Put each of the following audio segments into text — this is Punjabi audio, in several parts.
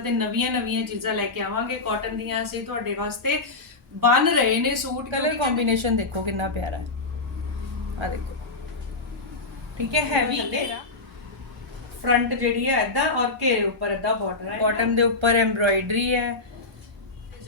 ਤੇ ਨਵੀਆਂ-ਨਵੀਆਂ ਚੀਜ਼ਾਂ ਲੈ ਕੇ ਆਵਾਂਗੇ। ਕਾਟਨ ਦੀਆਂ ਅਸੀਂ ਤੁਹਾਡੇ ਵਾਸਤੇ ਬਣ ਰਹੇ ਨੇ ਸੂਟ ਕਲਰ ਕੰਬੀਨੇਸ਼ਨ ਦੇਖੋ ਕਿੰਨਾ ਪਿਆਰਾ ਹੈ। ਆ ਦੇਖੋ। ਠੀਕ ਹੈ ਹੈਵੀ ਫਰੰਟ ਜਿਹੜੀ ਹੈ ਇਦਾਂ ਔਰ ਘੇਰੇ ਉੱਪਰ ਇਦਾਂ ਬਾਰਡਰ ਹੈ। ਬਾਟਮ ਦੇ ਉੱਪਰ ਐਮਬ੍ਰਾਇਡਰੀ ਹੈ।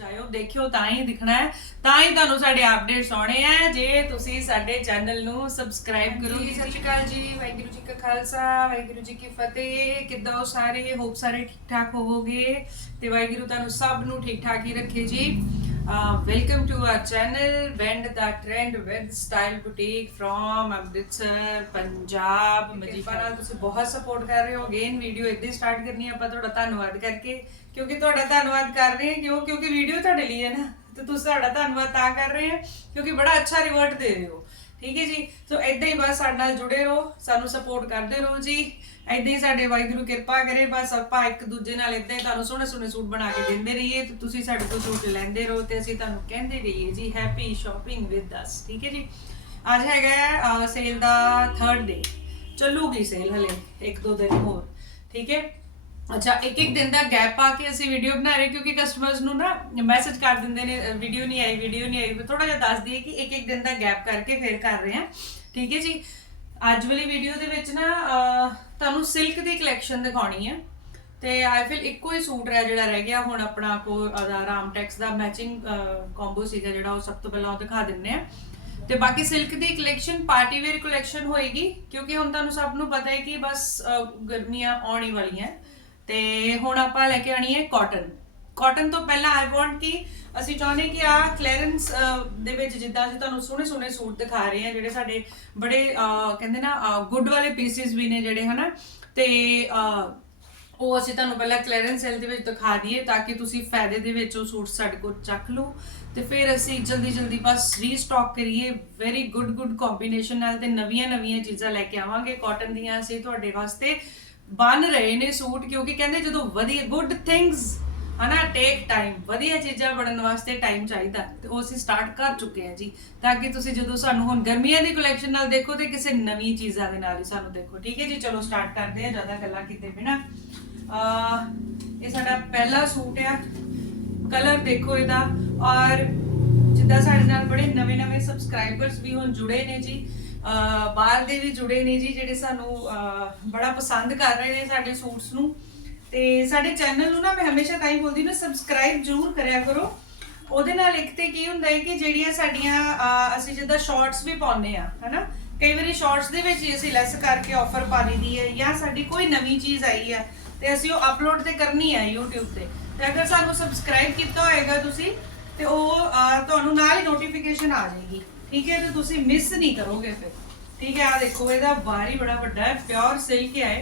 ਜਾਇਓ ਦੇਖਿਓ ਤਾਂ ਹੀ ਦਿਖਣਾ ਹੈ ਤਾਂ ਹੀ ਤੁਹਾਨੂੰ ਸਾਡੇ ਅਪਡੇਟਸ ਆਉਣੇ ਆ। ਜੇ ਤੁਸੀਂ ਸਾਡੇ ਚੈਨਲ ਨੂੰ ਸਬਸਕ੍ਰਾਈਬ ਕਰੋਗੇ। ਸਤਿ ਸ਼੍ਰੀ ਅਕਾਲ ਜੀ ਵਾਹਿਗੁਰੂ ਜੀ ਕਾ ਖਾਲਸਾ ਵਾਹਿਗੁਰੂ ਜੀ ਕੀ ਫਤਿਹ। ਕਿੱਦਾਂ ਹੋ ਸਾਰੇ? ਹੋਪ ਸਾਰੇ ਠੀਕ ਠਾਕ ਹੋਵੋਗੇ। ਤੇ ਵਾਹਿਗੁਰੂ ਤੁਹਾਨੂੰ ਸਭ ਨੂੰ ਠੀਕ ਠਾਕ ਹੀ ਰੱਖੇ ਜੀ। ਵੈਲਕਮ ਟੂ ਆਰ ਚੈਨਲ ਵੈਂਡ ਦਾ trend with style boutique from Amritsar Punjab Majitha ਨਾਲ ਤੁਸੀਂ ਬਹੁਤ ਸਪੋਰਟ ਕਰ ਰਹੇ ਹੋ ਅਗੇਨ ਵੀਡੀਓ ਇੱਦਾਂ ਸਟਾਰਟ ਕਰਨੀ ਆਪਾਂ ਤੁਹਾਡਾ ਧੰਨਵਾਦ ਕਰਕੇ ਕਿਉਂਕਿ ਤੁਹਾਡਾ ਧੰਨਵਾਦ ਕਰ ਰਹੇ ਹਾਂ ਕਿਉਂ ਕਿਉਂਕਿ ਵੀਡੀਓ ਤੁਹਾਡੇ ਲਈ ਹੈ ਨਾ ਤੇ ਤੁਸੀਂ ਤੁਹਾਡਾ ਧੰਨਵਾਦ ਤਾਂ ਕਰ ਰਹੇ ਹਾਂ ਕਿਉਂਕਿ ਬੜਾ ਅੱਛਾ ਰਿਵਰਟ ਦੇ ਰਹੇ ਹੋ ਠੀਕ ਹੈ ਜੀ ਸੋ ਇਦਾਂ ਹੀ ਬਸ ਸਾਡੇ ਨਾਲ ਜੁੜੇ ਰਹੋ ਸਾਨੂੰ ਸਪੋਰਟ ਕਰਦੇ ਰਹੋ ਜੀ ਇਦਾਂ ਹੀ ਸਾਡੇ ਵਾਹਿਗੁਰੂ ਕਿਰਪਾ ਕਰੇ, ਬਸ ਆਪਾਂ ਇੱਕ ਦੂਜੇ ਨਾਲ ਇਦਾਂ ਹੀ ਤੁਹਾਨੂੰ ਸੋਹਣੇ ਸੋਹਣੇ ਸੂਟ ਬਣਾ ਕੇ ਦਿੰਦੇ ਰਹੀਏ ਤੇ ਤੁਸੀਂ ਸਾਡੇ ਤੋਂ ਸੂਟ ਲੈਂਦੇ ਰਹੋ ਤੇ ਅਸੀਂ ਤੁਹਾਨੂੰ ਕਹਿੰਦੇ ਰਹੀਏ ਜੀ ਹੈਪੀ ਸ਼ਾਪਿੰਗ ਵਿਦ ਅਸ ਠੀਕ ਹੈ ਜੀ? ਅੱਜ ਹੈਗਾ ਸੇਲ ਦਾ 3rd ਡੇ ਚੱਲੂਗੀ ਸੇਲ ਹਲੇ, ਇੱਕ ਦੋ ਦਿਨ ਹੋਰ, ਠੀਕ ਹੈ? ਅੱਛਾ, ਇੱਕ ਇੱਕ ਦਿਨ ਦਾ ਗੈਪ ਪਾ ਕੇ ਅਸੀਂ ਵੀਡੀਓ ਬਣਾ ਰਹੇ, ਕਿਉਂਕਿ ਕਸਟਮਰਸ ਨੂੰ ਨਾ ਮੈਸੇਜ ਕਰ ਦਿੰਦੇ ਨੇ ਵੀਡੀਓ ਨਹੀਂ ਆਈ ਵੀਡੀਓ ਨਹੀਂ ਆਈ ਥੋੜਾ ਜਿਹਾ ਦੱਸ ਦਈਏ ਕਿ ਇੱਕ ਇੱਕ ਦਿਨ ਦਾ ਗੈਪ ਕਰਕੇ ਫੇਰ ਕਰ ਰਹੇ ਹਾਂ, ਠੀਕ ਹੈ ਜੀ? ਅੱਜ ਵਾਲੀ ਵੀਡੀਓ ਦੇ ਵਿੱਚ ਨਾ ਤੁਹਾਨੂੰ ਸਿਲਕ ਦੀ ਕਲੈਕਸ਼ਨ ਦਿਖਾਉਣੀ ਹੈ। ਤੇ ਆਈ ਫੀਲ ਇੱਕੋ ਹੀ ਸੂਟ ਰਹਿ ਜਿਹੜਾ ਰਹਿ ਗਿਆ। ਹੁਣ ਆਪਣਾ ਕੋ ਉਹਦਾ ਰਾਮਟੈਕਸ ਦਾ ਮੈਚਿੰਗ ਕੰਬੋ ਸੀਗਾ ਜਿਹੜਾ ਉਹ ਸਭ ਤੋਂ ਪਹਿਲਾਂ ਉਹ ਦਿਖਾ ਦਿੰਨੇ ਆ ਤੇ ਬਾਕੀ ਸਿਲਕ ਦੀ ਕਲੈਕਸ਼ਨ ਪਾਰਟੀ ਵੇਅਰ ਕਲੈਕਸ਼ਨ ਹੋਏਗੀ, ਕਿਉਂਕਿ ਹੁਣ ਤੁਹਾਨੂੰ ਸਭ ਨੂੰ ਪਤਾ ਹੈ ਕਿ ਬਸ ਗਰਮੀਆਂ ਆਉਣ ਹੀ ਵਾਲੀਆਂ। ਹੈ। ਤੇ ਹੁਣ ਆਪਾਂ ਲੈ ਕੇ ਆਣੀ ਹੈ ਕਾਟਨ ਕਾਟਨ ਤੋਂ ਪਹਿਲਾਂ ਆਈ ਵਾਂਟ ਕਿ ਅਸੀਂ ਚਾਹੁੰਦੇ ਕਿ ਆ ਕਲੀਅਰੈਂਸ ਦੇ ਵਿੱਚ ਜਿੱਦਾਂ ਅਸੀਂ ਤੁਹਾਨੂੰ ਸੋਹਣੇ ਸੋਹਣੇ ਸੂਟ ਦਿਖਾ ਰਹੇ ਹਾਂ, ਜਿਹੜੇ ਸਾਡੇ ਬੜੇ ਕਹਿੰਦੇ ਨਾ ਗੁੱਡ ਵਾਲੇ ਪੀਸਿਸ ਵੀ ਨੇ ਜਿਹੜੇ, ਹਨਾ? ਤੇ ਉਹ ਅਸੀਂ ਤੁਹਾਨੂੰ ਪਹਿਲਾਂ ਕਲੀਅਰੈਂਸ ਸੇਲ ਦੇ ਵਿੱਚ ਦਿਖਾ ਦਈਏ ਤਾਂ ਕਿ ਤੁਸੀਂ ਫਾਇਦੇ ਦੇ ਵਿੱਚ ਉਹ ਸੂਟ ਸਾਡੇ ਕੋਲ ਚੱਕ ਲਓ। ਤੇ ਫਿਰ ਅਸੀਂ ਜਲਦੀ ਜਲਦੀ ਬਸ ਰੀਸਟਾਕ ਕਰੀਏ। ਵੈਰੀ ਗੁੱਡ ਗੁੱਡ ਕੰਬੀਨੇਸ਼ਨ ਨਾਲ ਤੇ ਨਵੀਆਂ ਨਵੀਆਂ ਚੀਜ਼ਾਂ ਲੈ ਕੇ ਆਵਾਂਗੇ। ਕਾਟਨ ਦੀਆਂ ਅਸੀਂ ਤੁਹਾਡੇ ਵਾਸਤੇ ਬਣ ਰਹੇ ਨੇ ਸੂਟ, ਕਿਉਂਕਿ ਕਹਿੰਦੇ ਜਦੋਂ ਵਧੀਆ ਗੁੱਡ ਥਿੰਗਸ ਹਨਾ ਟੇਕ ਟਾਈਮ ਵਧੀਆ ਚੀਜ਼ਾਂ ਬਣਨ ਵਾਸਤੇ ਟਾਈਮ ਚਾਹੀਦਾ। ਤੇ ਉਹ ਅਸੀਂ ਸਟਾਰਟ ਕਰ ਚੁੱਕੇ ਹਾਂ ਜੀ। ਤਾਂ ਕਿ ਤੁਸੀਂ ਜਦੋਂ ਸਾਨੂੰ ਹੁਣ ਗਰਮੀਆਂ ਦੀ ਕਲੈਕਸ਼ਨ ਨਾਲ ਦੇਖੋ ਤੇ ਕਿਸੇ ਨਵੀਂ ਚੀਜ਼ਾਂ ਦੇ ਨਾਲ ਹੀ ਸਾਨੂੰ ਦੇਖੋ। ਠੀਕ ਹੈ ਜੀ, ਚਲੋ ਸਟਾਰਟ ਕਰਦੇ ਹਾਂ ਜ਼ਿਆਦਾ ਗੱਲਾਂ ਕੀਤੇ ਬਿਨਾ। ਇਹ ਸਾਡਾ ਪਹਿਲਾ ਸੂਟ ਆ। ਕਲਰ ਦੇਖੋ ਇਹਦਾ। ਔਰ ਜਿੱਦਾਂ ਸਾਡੇ ਨਾਲ ਬੜੇ ਨਵੇਂ ਨਵੇਂ ਸਬਸਕ੍ਰਾਈਬਰਸ ਵੀ ਹੁਣ ਜੁੜੇ ਨੇ ਜੀ। ਬਾਹਰ ਦੇ ਵੀ ਜੁੜੇ ਨੇ ਜੀ, ਜਿਹੜੇ ਸਾਨੂੰ ਬੜਾ ਪਸੰਦ ਕਰ ਰਹੇ ਨੇ ਸਾਡੇ ਸੂਟਸ ਨੂੰ। ਤੇ ਸਾਡੇ ਚੈਨਲ ਨੂੰ ਨਾ ਮੈਂ ਹਮੇਸ਼ਾ ਤਾਂ ਹੀ ਬੋਲਦੀ ਨਾ ਸਬਸਕ੍ਰਾਈਬ ਜ਼ਰੂਰ ਕਰਿਆ ਕਰੋ। ਉਹਦੇ ਨਾਲ ਇੱਕ ਤੇ ਕੀ ਹੁੰਦਾ ਹੈ ਕਿ ਜਿਹੜੀਆਂ ਸਾਡੀਆਂ ਅਹ, ਅਸੀਂ ਜਿੱਦਾਂ ਸ਼ਾਰਟਸ ਵੀ ਪਾਉਂਦੇ ਆ ਹਨਾ? ਕਈ ਵਾਰੀ ਸ਼ਾਰਟਸ ਦੇ ਵਿੱਚ ਹੀ ਅਸੀਂ ਲੈਸ ਕਰਕੇ ਆਫਰ ਪਾ ਦੀ ਹੈ ਜਾਂ ਸਾਡੀ ਕੋਈ ਨਵੀਂ ਚੀਜ਼ ਆਈ ਹੈ ਤੇ ਅਸੀਂ ਉਹ ਅਪਲੋਡ ਤੇ ਕਰਨੀ ਹੈ YouTube ਤੇ। ਤੇ ਅਗਰ ਸਾਨੂੰ ਸਬਸਕ੍ਰਾਈਬ ਕੀਤਾ ਹੋਏਗਾ ਤੁਸੀਂ ਤੇ ਉਹ ਤੁਹਾਨੂੰ ਨਾਲ ਹੀ ਨੋਟੀਫਿਕੇਸ਼ਨ ਆ ਜਾਏਗੀ। ਠੀਕ ਹੈ? ਤੇ ਤੁਸੀਂ ਮਿਸ ਨਹੀਂ ਕਰੋਗੇ ਫਿਰ। ਠੀਕ ਹੈ? ਆ ਦੇਖੋ ਇਹਦਾ ਬਾਰੀ ਬੜਾ ਵੱਡਾ ਹੈ ਪਿਓਰ ਸਿਲਕ ਹੈ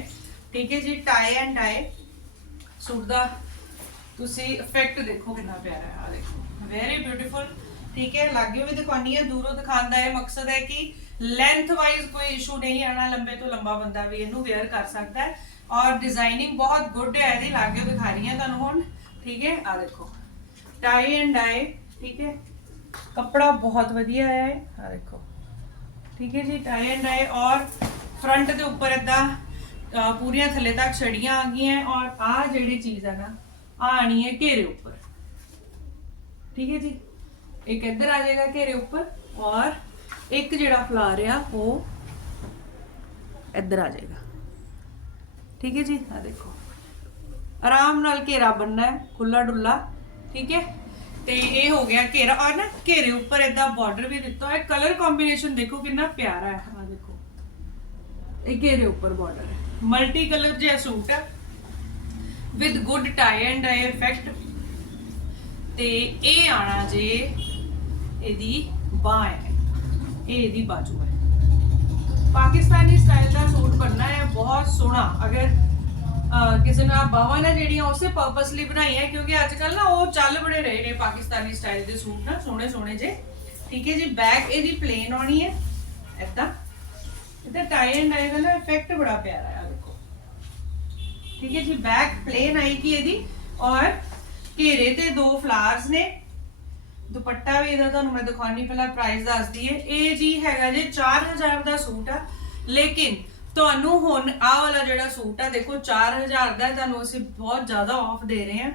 ਠੀਕ ਹੈ ਜੀ? ਟਾਈ ਐਂਡ ਡਾਈ ਸੂਟ ਦਾ ਤੁਸੀਂ ਇਫੈਕਟ ਦੇਖੋ ਕਿੰਨਾ ਪਿਆਰਾ ਹੈ ਆ ਦੇਖੋ। ਵੈਰੀ ਬਿਊਟੀਫੁਲ ਠੀਕ ਹੈ? ਲਾਗੇ ਵੀ ਦਿਖਾਉਣੀ ਹੈ, ਦੂਰੋਂ ਦਿਖਾਉਣ ਦਾ ਇਹ ਮਕਸਦ ਹੈ ਕਿ ਲੈਂਥ ਵਾਈਜ਼ ਕੋਈ ਇਸ਼ੂ ਨਹੀਂ ਆਣਾ ਲੰਬੇ ਤੋਂ ਲੰਬਾ ਬੰਦਾ ਵੀ ਇਹਨੂੰ ਵੇਅਰ ਕਰ ਸਕਦਾ ਹੈ। ਔਰ ਡਿਜ਼ਾਈਨਿੰਗ ਬਹੁਤ ਗੁੱਡ ਹੈ, ਇਹਦੀ ਲਾਗੇ ਦਿਖਾ ਰਹੀ ਹਾਂ ਤੁਹਾਨੂੰ ਹੁਣ, ਠੀਕ ਹੈ? ਆ ਦੇਖੋ। ਟਾਈ ਐਂਡ ਡਾਈ ਠੀਕ ਹੈ? ਕੱਪੜਾ ਬਹੁਤ ਵਧੀਆ ਹੈ ਆ ਦੇਖੋ। ਠੀਕ ਹੈ ਜੀ ਟਾਈ ਐਂਡ ਡਾਈ ਔਰ ਫਰੰਟ ਦੇ ਉੱਪਰ ਇਦਾਂ ਅਹ, ਪੂਰੀਆਂ ਥੱਲੇ ਤੱਕ ਛੜੀਆਂ ਆ ਗਈਆਂ ਔਰ ਆ ਜਿਹੜੀ ਚੀਜ਼ ਹੈ ਨਾ ਆ ਆਣੀ ਹੈ ਘੇਰੇ ਉੱਪਰ। ਠੀਕ ਹੈ ਜੀ? ਇੱਕ ਇੱਧਰ ਆ ਜਾਏਗਾ ਘੇਰੇ ਉੱਪਰ ਔਰ ਇੱਕ ਜਿਹੜਾ ਫਲਾਰ ਆ ਉਹ ਇੱਧਰ ਆ ਜਾਏਗਾ। ਠੀਕ ਹੈ ਜੀ? ਆ ਦੇਖੋ। ਆਰਾਮ ਨਾਲ ਘੇਰਾ ਬੰਨਣਾ ਹੈ ਖੁੱਲਾ ਡੁੱਲਾ ਠੀਕ ਹੈ? ਤੇ ਇਹ ਹੋ ਗਿਆ ਘੇਰਾ। ਔਰ ਨਾ ਘੇਰੇ ਉੱਪਰ ਇਦਾਂ ਬਾਰਡਰ ਵੀ ਦਿੱਤਾ ਹੈ ਕਲਰ ਕੰਬੀਨੇਸ਼ਨ ਦੇਖੋ ਕਿੰਨਾ ਪਿਆਰਾ ਹੈ। ਆ ਦੇਖੋ। ਇਹ ਘੇਰੇ ਉੱਪਰ ਬਾਰਡਰ ਹੈ। ਮਲਟੀ ਕਲਰ ਜਿਹਾ ਸੂਟ ਹੈ with good tie and dye effect ਤੇ ਇਹ ਆਣਾ ਜੇ ਇਹਦੀ ਬਾਹ ਹੈ। ਇਹ ਇਹਦੀ ਬਾਜੂ ਹੈ। ਪਾਕਿਸਤਾਨੀ ਸਟਾਈਲ ਦਾ ਸੂਟ ਬਣਨਾ ਹੈ। ਬਹੁਤ ਸੋਹਣਾ। ਅਗਰ ਕਿਸੇ ਨੇ ਆ ਬਾਹਾਂ ਨਾ ਜਿਹੜੀਆਂ, ਉਸੇ ਪਰਪਸਲੀ ਬਣਾਈਆਂ ਕਿਉਂਕਿ ਅੱਜ ਕੱਲ ਨਾ ਉਹ ਚੱਲ ਬੜੇ ਰਹੇ ਨੇ ਪਾਕਿਸਤਾਨੀ ਸਟਾਈਲ ਦੇ ਸੂਟ ਨਾ। ਸੋਹਣੇ ਸੋਹਣੇ ਜੇ। ਠੀਕ ਹੈ ਜੀ ਬੈਕ ਇਹਦੀ ਪਲੇਨ ਆਉਣੀ ਹੈ। ਏਦਾਂ। ਇਹਦਾ ਟਾਈ ਐਂਡ ਡਾਈ ਦਾ ਇਫੈਕਟ ਬੜਾ ਪਿਆਰਾ ਹੈ ਠੀਕ ਹੈ ਜੀ ਬੈਕ ਪਲੇਨ ਆਏਗੀ ਇਹਦੀ? ਔਰ ਘੇਰੇ ਤੇ ਦੋ ਫਲਾਵਰਸ ਨੇ। ਦੁਪੱਟਾ ਵੀ ਇਹਦਾ ਤੁਹਾਨੂੰ ਮੈਂ ਦਿਖਾਉਣੀ, ਪਹਿਲਾਂ ਪ੍ਰਾਈਸ ਦੱਸਦੀ ਹੈ। ਇਹ ਜੀ ਹੈਗਾ ਜੀ 4000 ਦਾ ਸੂਟ ਆ। ਲੇਕਿਨ ਤੁਹਾਨੂੰ ਹੁਣ ਆਹ ਵਾਲਾ ਜਿਹੜਾ ਸੂਟ ਆ, ਦੇਖੋ 4000 ਦਾ ਤੁਹਾਨੂੰ ਅਸੀਂ ਬਹੁਤ ਜ਼ਿਆਦਾ ਆਫ ਦੇ ਰਹੇ ਹਾਂ।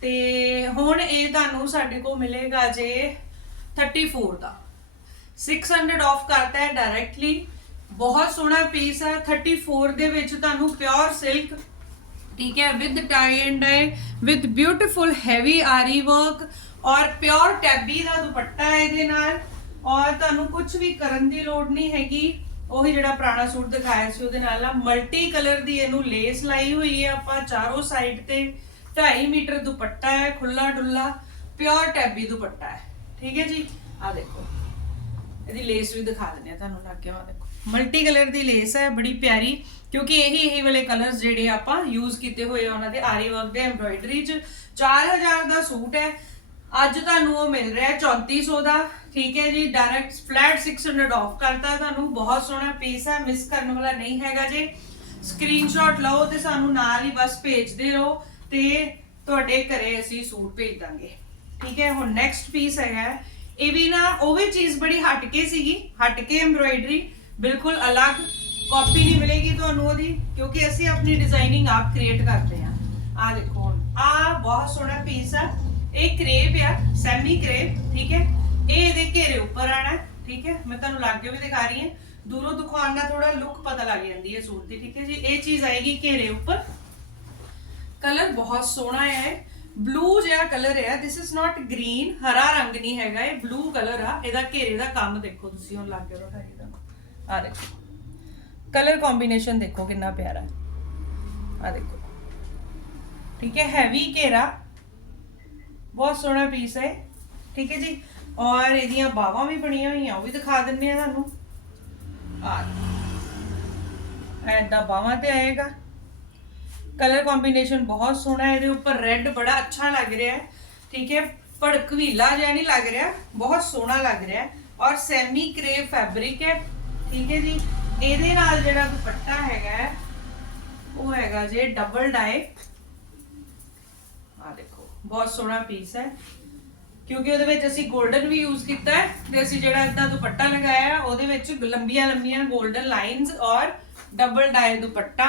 ਤੇ ਹੁਣ ਇਹ ਤੁਹਾਨੂੰ ਸਾਡੇ ਕੋਲ ਮਿਲੇਗਾ ਜੇ 34 ਦਾ। 600 ਆਫ ਕਰਤਾ ਹੈ ਡਾਇਰੈਕਟਲੀ ਬਹੁਤ ਸੋਹਣਾ ਪੀਸ ਹੈ 34 ਦੇ ਵਿੱਚ ਤੁਹਾਨੂੰ ਪਿਓਰ ਸਿਲਕ ਠੀਕ ਹੈ with tie and dye with beautiful heavy aari work ਔਰ ਪਿਓਰ ਟੈਬੀ ਦਾ ਦੁਪੱਟਾ ਹੈ ਇਹਦੇ ਨਾਲ। ਔਰ ਤੁਹਾਨੂੰ ਕੁਝ ਵੀ ਕਰਨ ਦੀ ਲੋੜ ਨਹੀਂ ਹੈਗੀ। ਉਹੀ ਜਿਹੜਾ ਪੁਰਾਣਾ ਸੂਟ ਦਿਖਾਇਆ ਸੀ, ਉਹਦੇ ਨਾਲ ਨਾ ਮਲਟੀ ਕਲਰ ਦੀ ਇਹਨੂੰ ਲੇਸ ਲਾਈ ਹੋਈ ਹੈ ਆਪਾਂ ਚਾਰੋਂ ਸਾਈਡ ਤੇ। 2.5 ਮੀਟਰ ਦੁਪੱਟਾ ਹੈ ਖੁੱਲਾ ਡੁੱਲਾ ਪਿਓਰ ਟੈਬੀ ਦੁਪੱਟਾ ਹੈ। ਠੀਕ ਹੈ ਜੀ? ਆ ਦੇਖੋ। ਇਹਦੀ ਲੇਸ ਵੀ ਦਿਖਾ ਦਿੰਦੇ ਆ ਤੁਹਾਨੂੰ ਲੱਗ ਗਿਆ ਦੇਖੋ। ਮਲਟੀ ਕਲਰ ਦੀ ਲੇਸ ਹੈ, ਬੜੀ ਪਿਆਰੀ। ਕਿਉਂਕਿ ਇਹੀ ਇਹੀ ਵਾਲੇ ਕਲਰਸ ਜਿਹੜੇ ਆਪਾਂ ਯੂਜ਼ ਕੀਤੇ ਹੋਏ ਆ ਉਹਨਾਂ ਦੇ ਆਰੀ ਵਰਕ ਦੇ ਐਮਬ੍ਰੋਇਡਰੀ ਚ। 4000 ਦਾ ਸੂਟ ਹੈ। ਅੱਜ ਤੁਹਾਨੂੰ ਉਹ ਮਿਲ ਰਿਹਾ 3400 ਦਾ। ਠੀਕ ਹੈ ਜੀ ਡਾਇਰੈਕਟ ਫਲੈਟ 600 ਆਫ ਕਰਤਾ ਤੁਹਾਨੂੰ। ਬਹੁਤ ਸੋਹਣਾ ਪੀਸ ਹੈ ਮਿਸ ਕਰਨ ਵਾਲਾ ਨਹੀਂ ਹੈਗਾ ਜੀ। ਸਕਰੀਨਸ਼ਾਟ ਲਓ ਤੇ ਸਾਨੂੰ ਨਾਲ ਹੀ ਬਸ ਭੇਜਦੇ ਰਹੋ ਤੇ ਤੁਹਾਡੇ ਘਰੇ ਅਸੀਂ ਸੂਟ ਭੇਜ ਦਾਂਗੇ। ਠੀਕ ਹੈ, ਹੁਣ ਨੈਕਸਟ ਪੀਸ ਹੈਗਾ ਇਹ ਵੀ ਨਾ, ਉਹ ਵੀ ਚੀਜ਼ ਬੜੀ ਹਟ ਕੇ ਸੀਗੀ, ਹਟ ਕੇ ਐਮਬ੍ਰੋਇਡਰੀ ਬਿਲਕੁਲ ਅਲੱਗ। ਕਾਪੀ ਨਹੀਂ ਮਿਲੇਗੀ ਤੁਹਾਨੂੰ ਉਹਦੀ, ਕਿਉਂਕਿ ਅਸੀਂ ਆਪਣੀ ਡਿਜ਼ਾਈਨਿੰਗ ਆਪ ਕ੍ਰੀਏਟ ਕਰਦੇ ਹਾਂ। ਆ ਦੇਖੋ ਹੁਣ ਆ ਬਹੁਤ ਸੋਹਣਾ ਪੀਸ ਆ। ਇਹ ਕਰੇਪ ਆ ਸੈਮੀ ਕਰੇਪ ਠੀਕ ਹੈ? ਇਹ ਇਹਦੇ ਘੇਰੇ ਉੱਪਰ ਆਣਾ ਠੀਕ ਹੈ? ਮੈਂ ਤੁਹਾਨੂੰ ਲਾਗੇ ਵੀ ਦਿਖਾ ਰਹੀ ਹਾਂ। ਦੂਰੋਂ ਦਿਖਾਉਣ ਨਾਲ ਥੋੜਾ ਲੁੱਕ ਪਤਾ ਲੱਗ ਜਾਂਦੀ ਹੈ ਸੂਟ ਦੀ, ਠੀਕ ਹੈ ਜੀ? ਇਹ ਚੀਜ਼ ਆਏਗੀ ਘੇਰੇ ਉੱਪਰ। ਕਲਰ ਬਹੁਤ ਸੋਹਣਾ ਹੈ ਬਲੂ ਜਿਹਾ ਕਲਰ ਹੈ ਥਿਸ ਇਜ਼ ਨਾਟ ਗ੍ਰੀਨ ਹਰਾ ਰੰਗ ਨਹੀਂ ਹੈਗਾ ਇਹ। ਬਲੂ ਕਲਰ ਆ। ਇਹਦਾ ਘੇਰੇ ਦਾ ਕੰਮ ਦੇਖੋ ਤੁਸੀਂ ਹੁਣ ਲੱਗ ਗਿਆ ਆ ਦੇਖੋ। ਕਲਰ ਕੰਬੀਨੇਸ਼ਨ ਦੇਖੋ ਕਿੰਨਾ ਪਿਆਰਾ ਹੈ ਆ ਦੇਖੋ ਠੀਕ ਹੈ ਹੈਵੀ ਘੇਰਾ ਬਹੁਤ ਸੋਹਣਾ ਪੀਸ ਹੈ ਠੀਕ ਹੈ ਜੀ ਔਰ ਇਹਦੀਆਂ ਬਾਹਾਂ ਵੀ ਬਣੀਆਂ ਹੋਈਆਂ ਉਹ ਵੀ ਦਿਖਾ ਦਿੰਨੇ ਆ ਤੁਹਾਨੂੰ ਆ ਐਦਾਂ ਬਾਹਾਂ ਤੇ ਆਏਗਾ ਕਲਰ ਕੰਬੀਨੇਸ਼ਨ ਬਹੁਤ ਸੋਹਣਾ ਹੈ ਇਹਦੇ ਉੱਪਰ ਰੈੱਡ ਬੜਾ ਅੱਛਾ ਲੱਗ ਰਿਹਾ ਹੈ ਠੀਕ ਹੈ ਭੜਕਵੀਲਾ ਜਿਹਾ ਨਹੀਂ ਲੱਗ ਰਿਹਾ ਬਹੁਤ ਸੋਹਣਾ ਲੱਗ ਰਿਹਾ ਹੈ ਔਰ ਸੈਮੀ ਕਰੇਵ ਫੈਬਰਿਕ ਹੈ ਠੀਕ ਹੈ ਜੀ ਇਹਦੇ ਨਾਲ ਜਿਹੜਾ ਦੁਪੱਟਾ ਹੈਗਾ ਉਹ ਹੈਗਾ ਜੇ ਡਬਲ ਡਾਈ ਆ ਦੇਖੋ, ਬਹੁਤ ਸੋਹਣਾ ਪੀਸ ਹੈ। ਕਿਉਂਕਿ ਉਹਦੇ ਵਿੱਚ ਅਸੀਂ 골ਡਨ ਵੀ ਯੂਜ਼ ਕੀਤਾ ਹੈ ਤੇ ਅਸੀਂ ਜਿਹੜਾ ਇਦਾਂ ਦੁਪੱਟਾ ਲਗਾਇਆ, ਉਹਦੇ ਵਿੱਚ ਲੰਬੀਆਂ ਲੰਬੀਆਂ 골ਡਨ ਲਾਈਨਸ ਔਰ double dye dupatta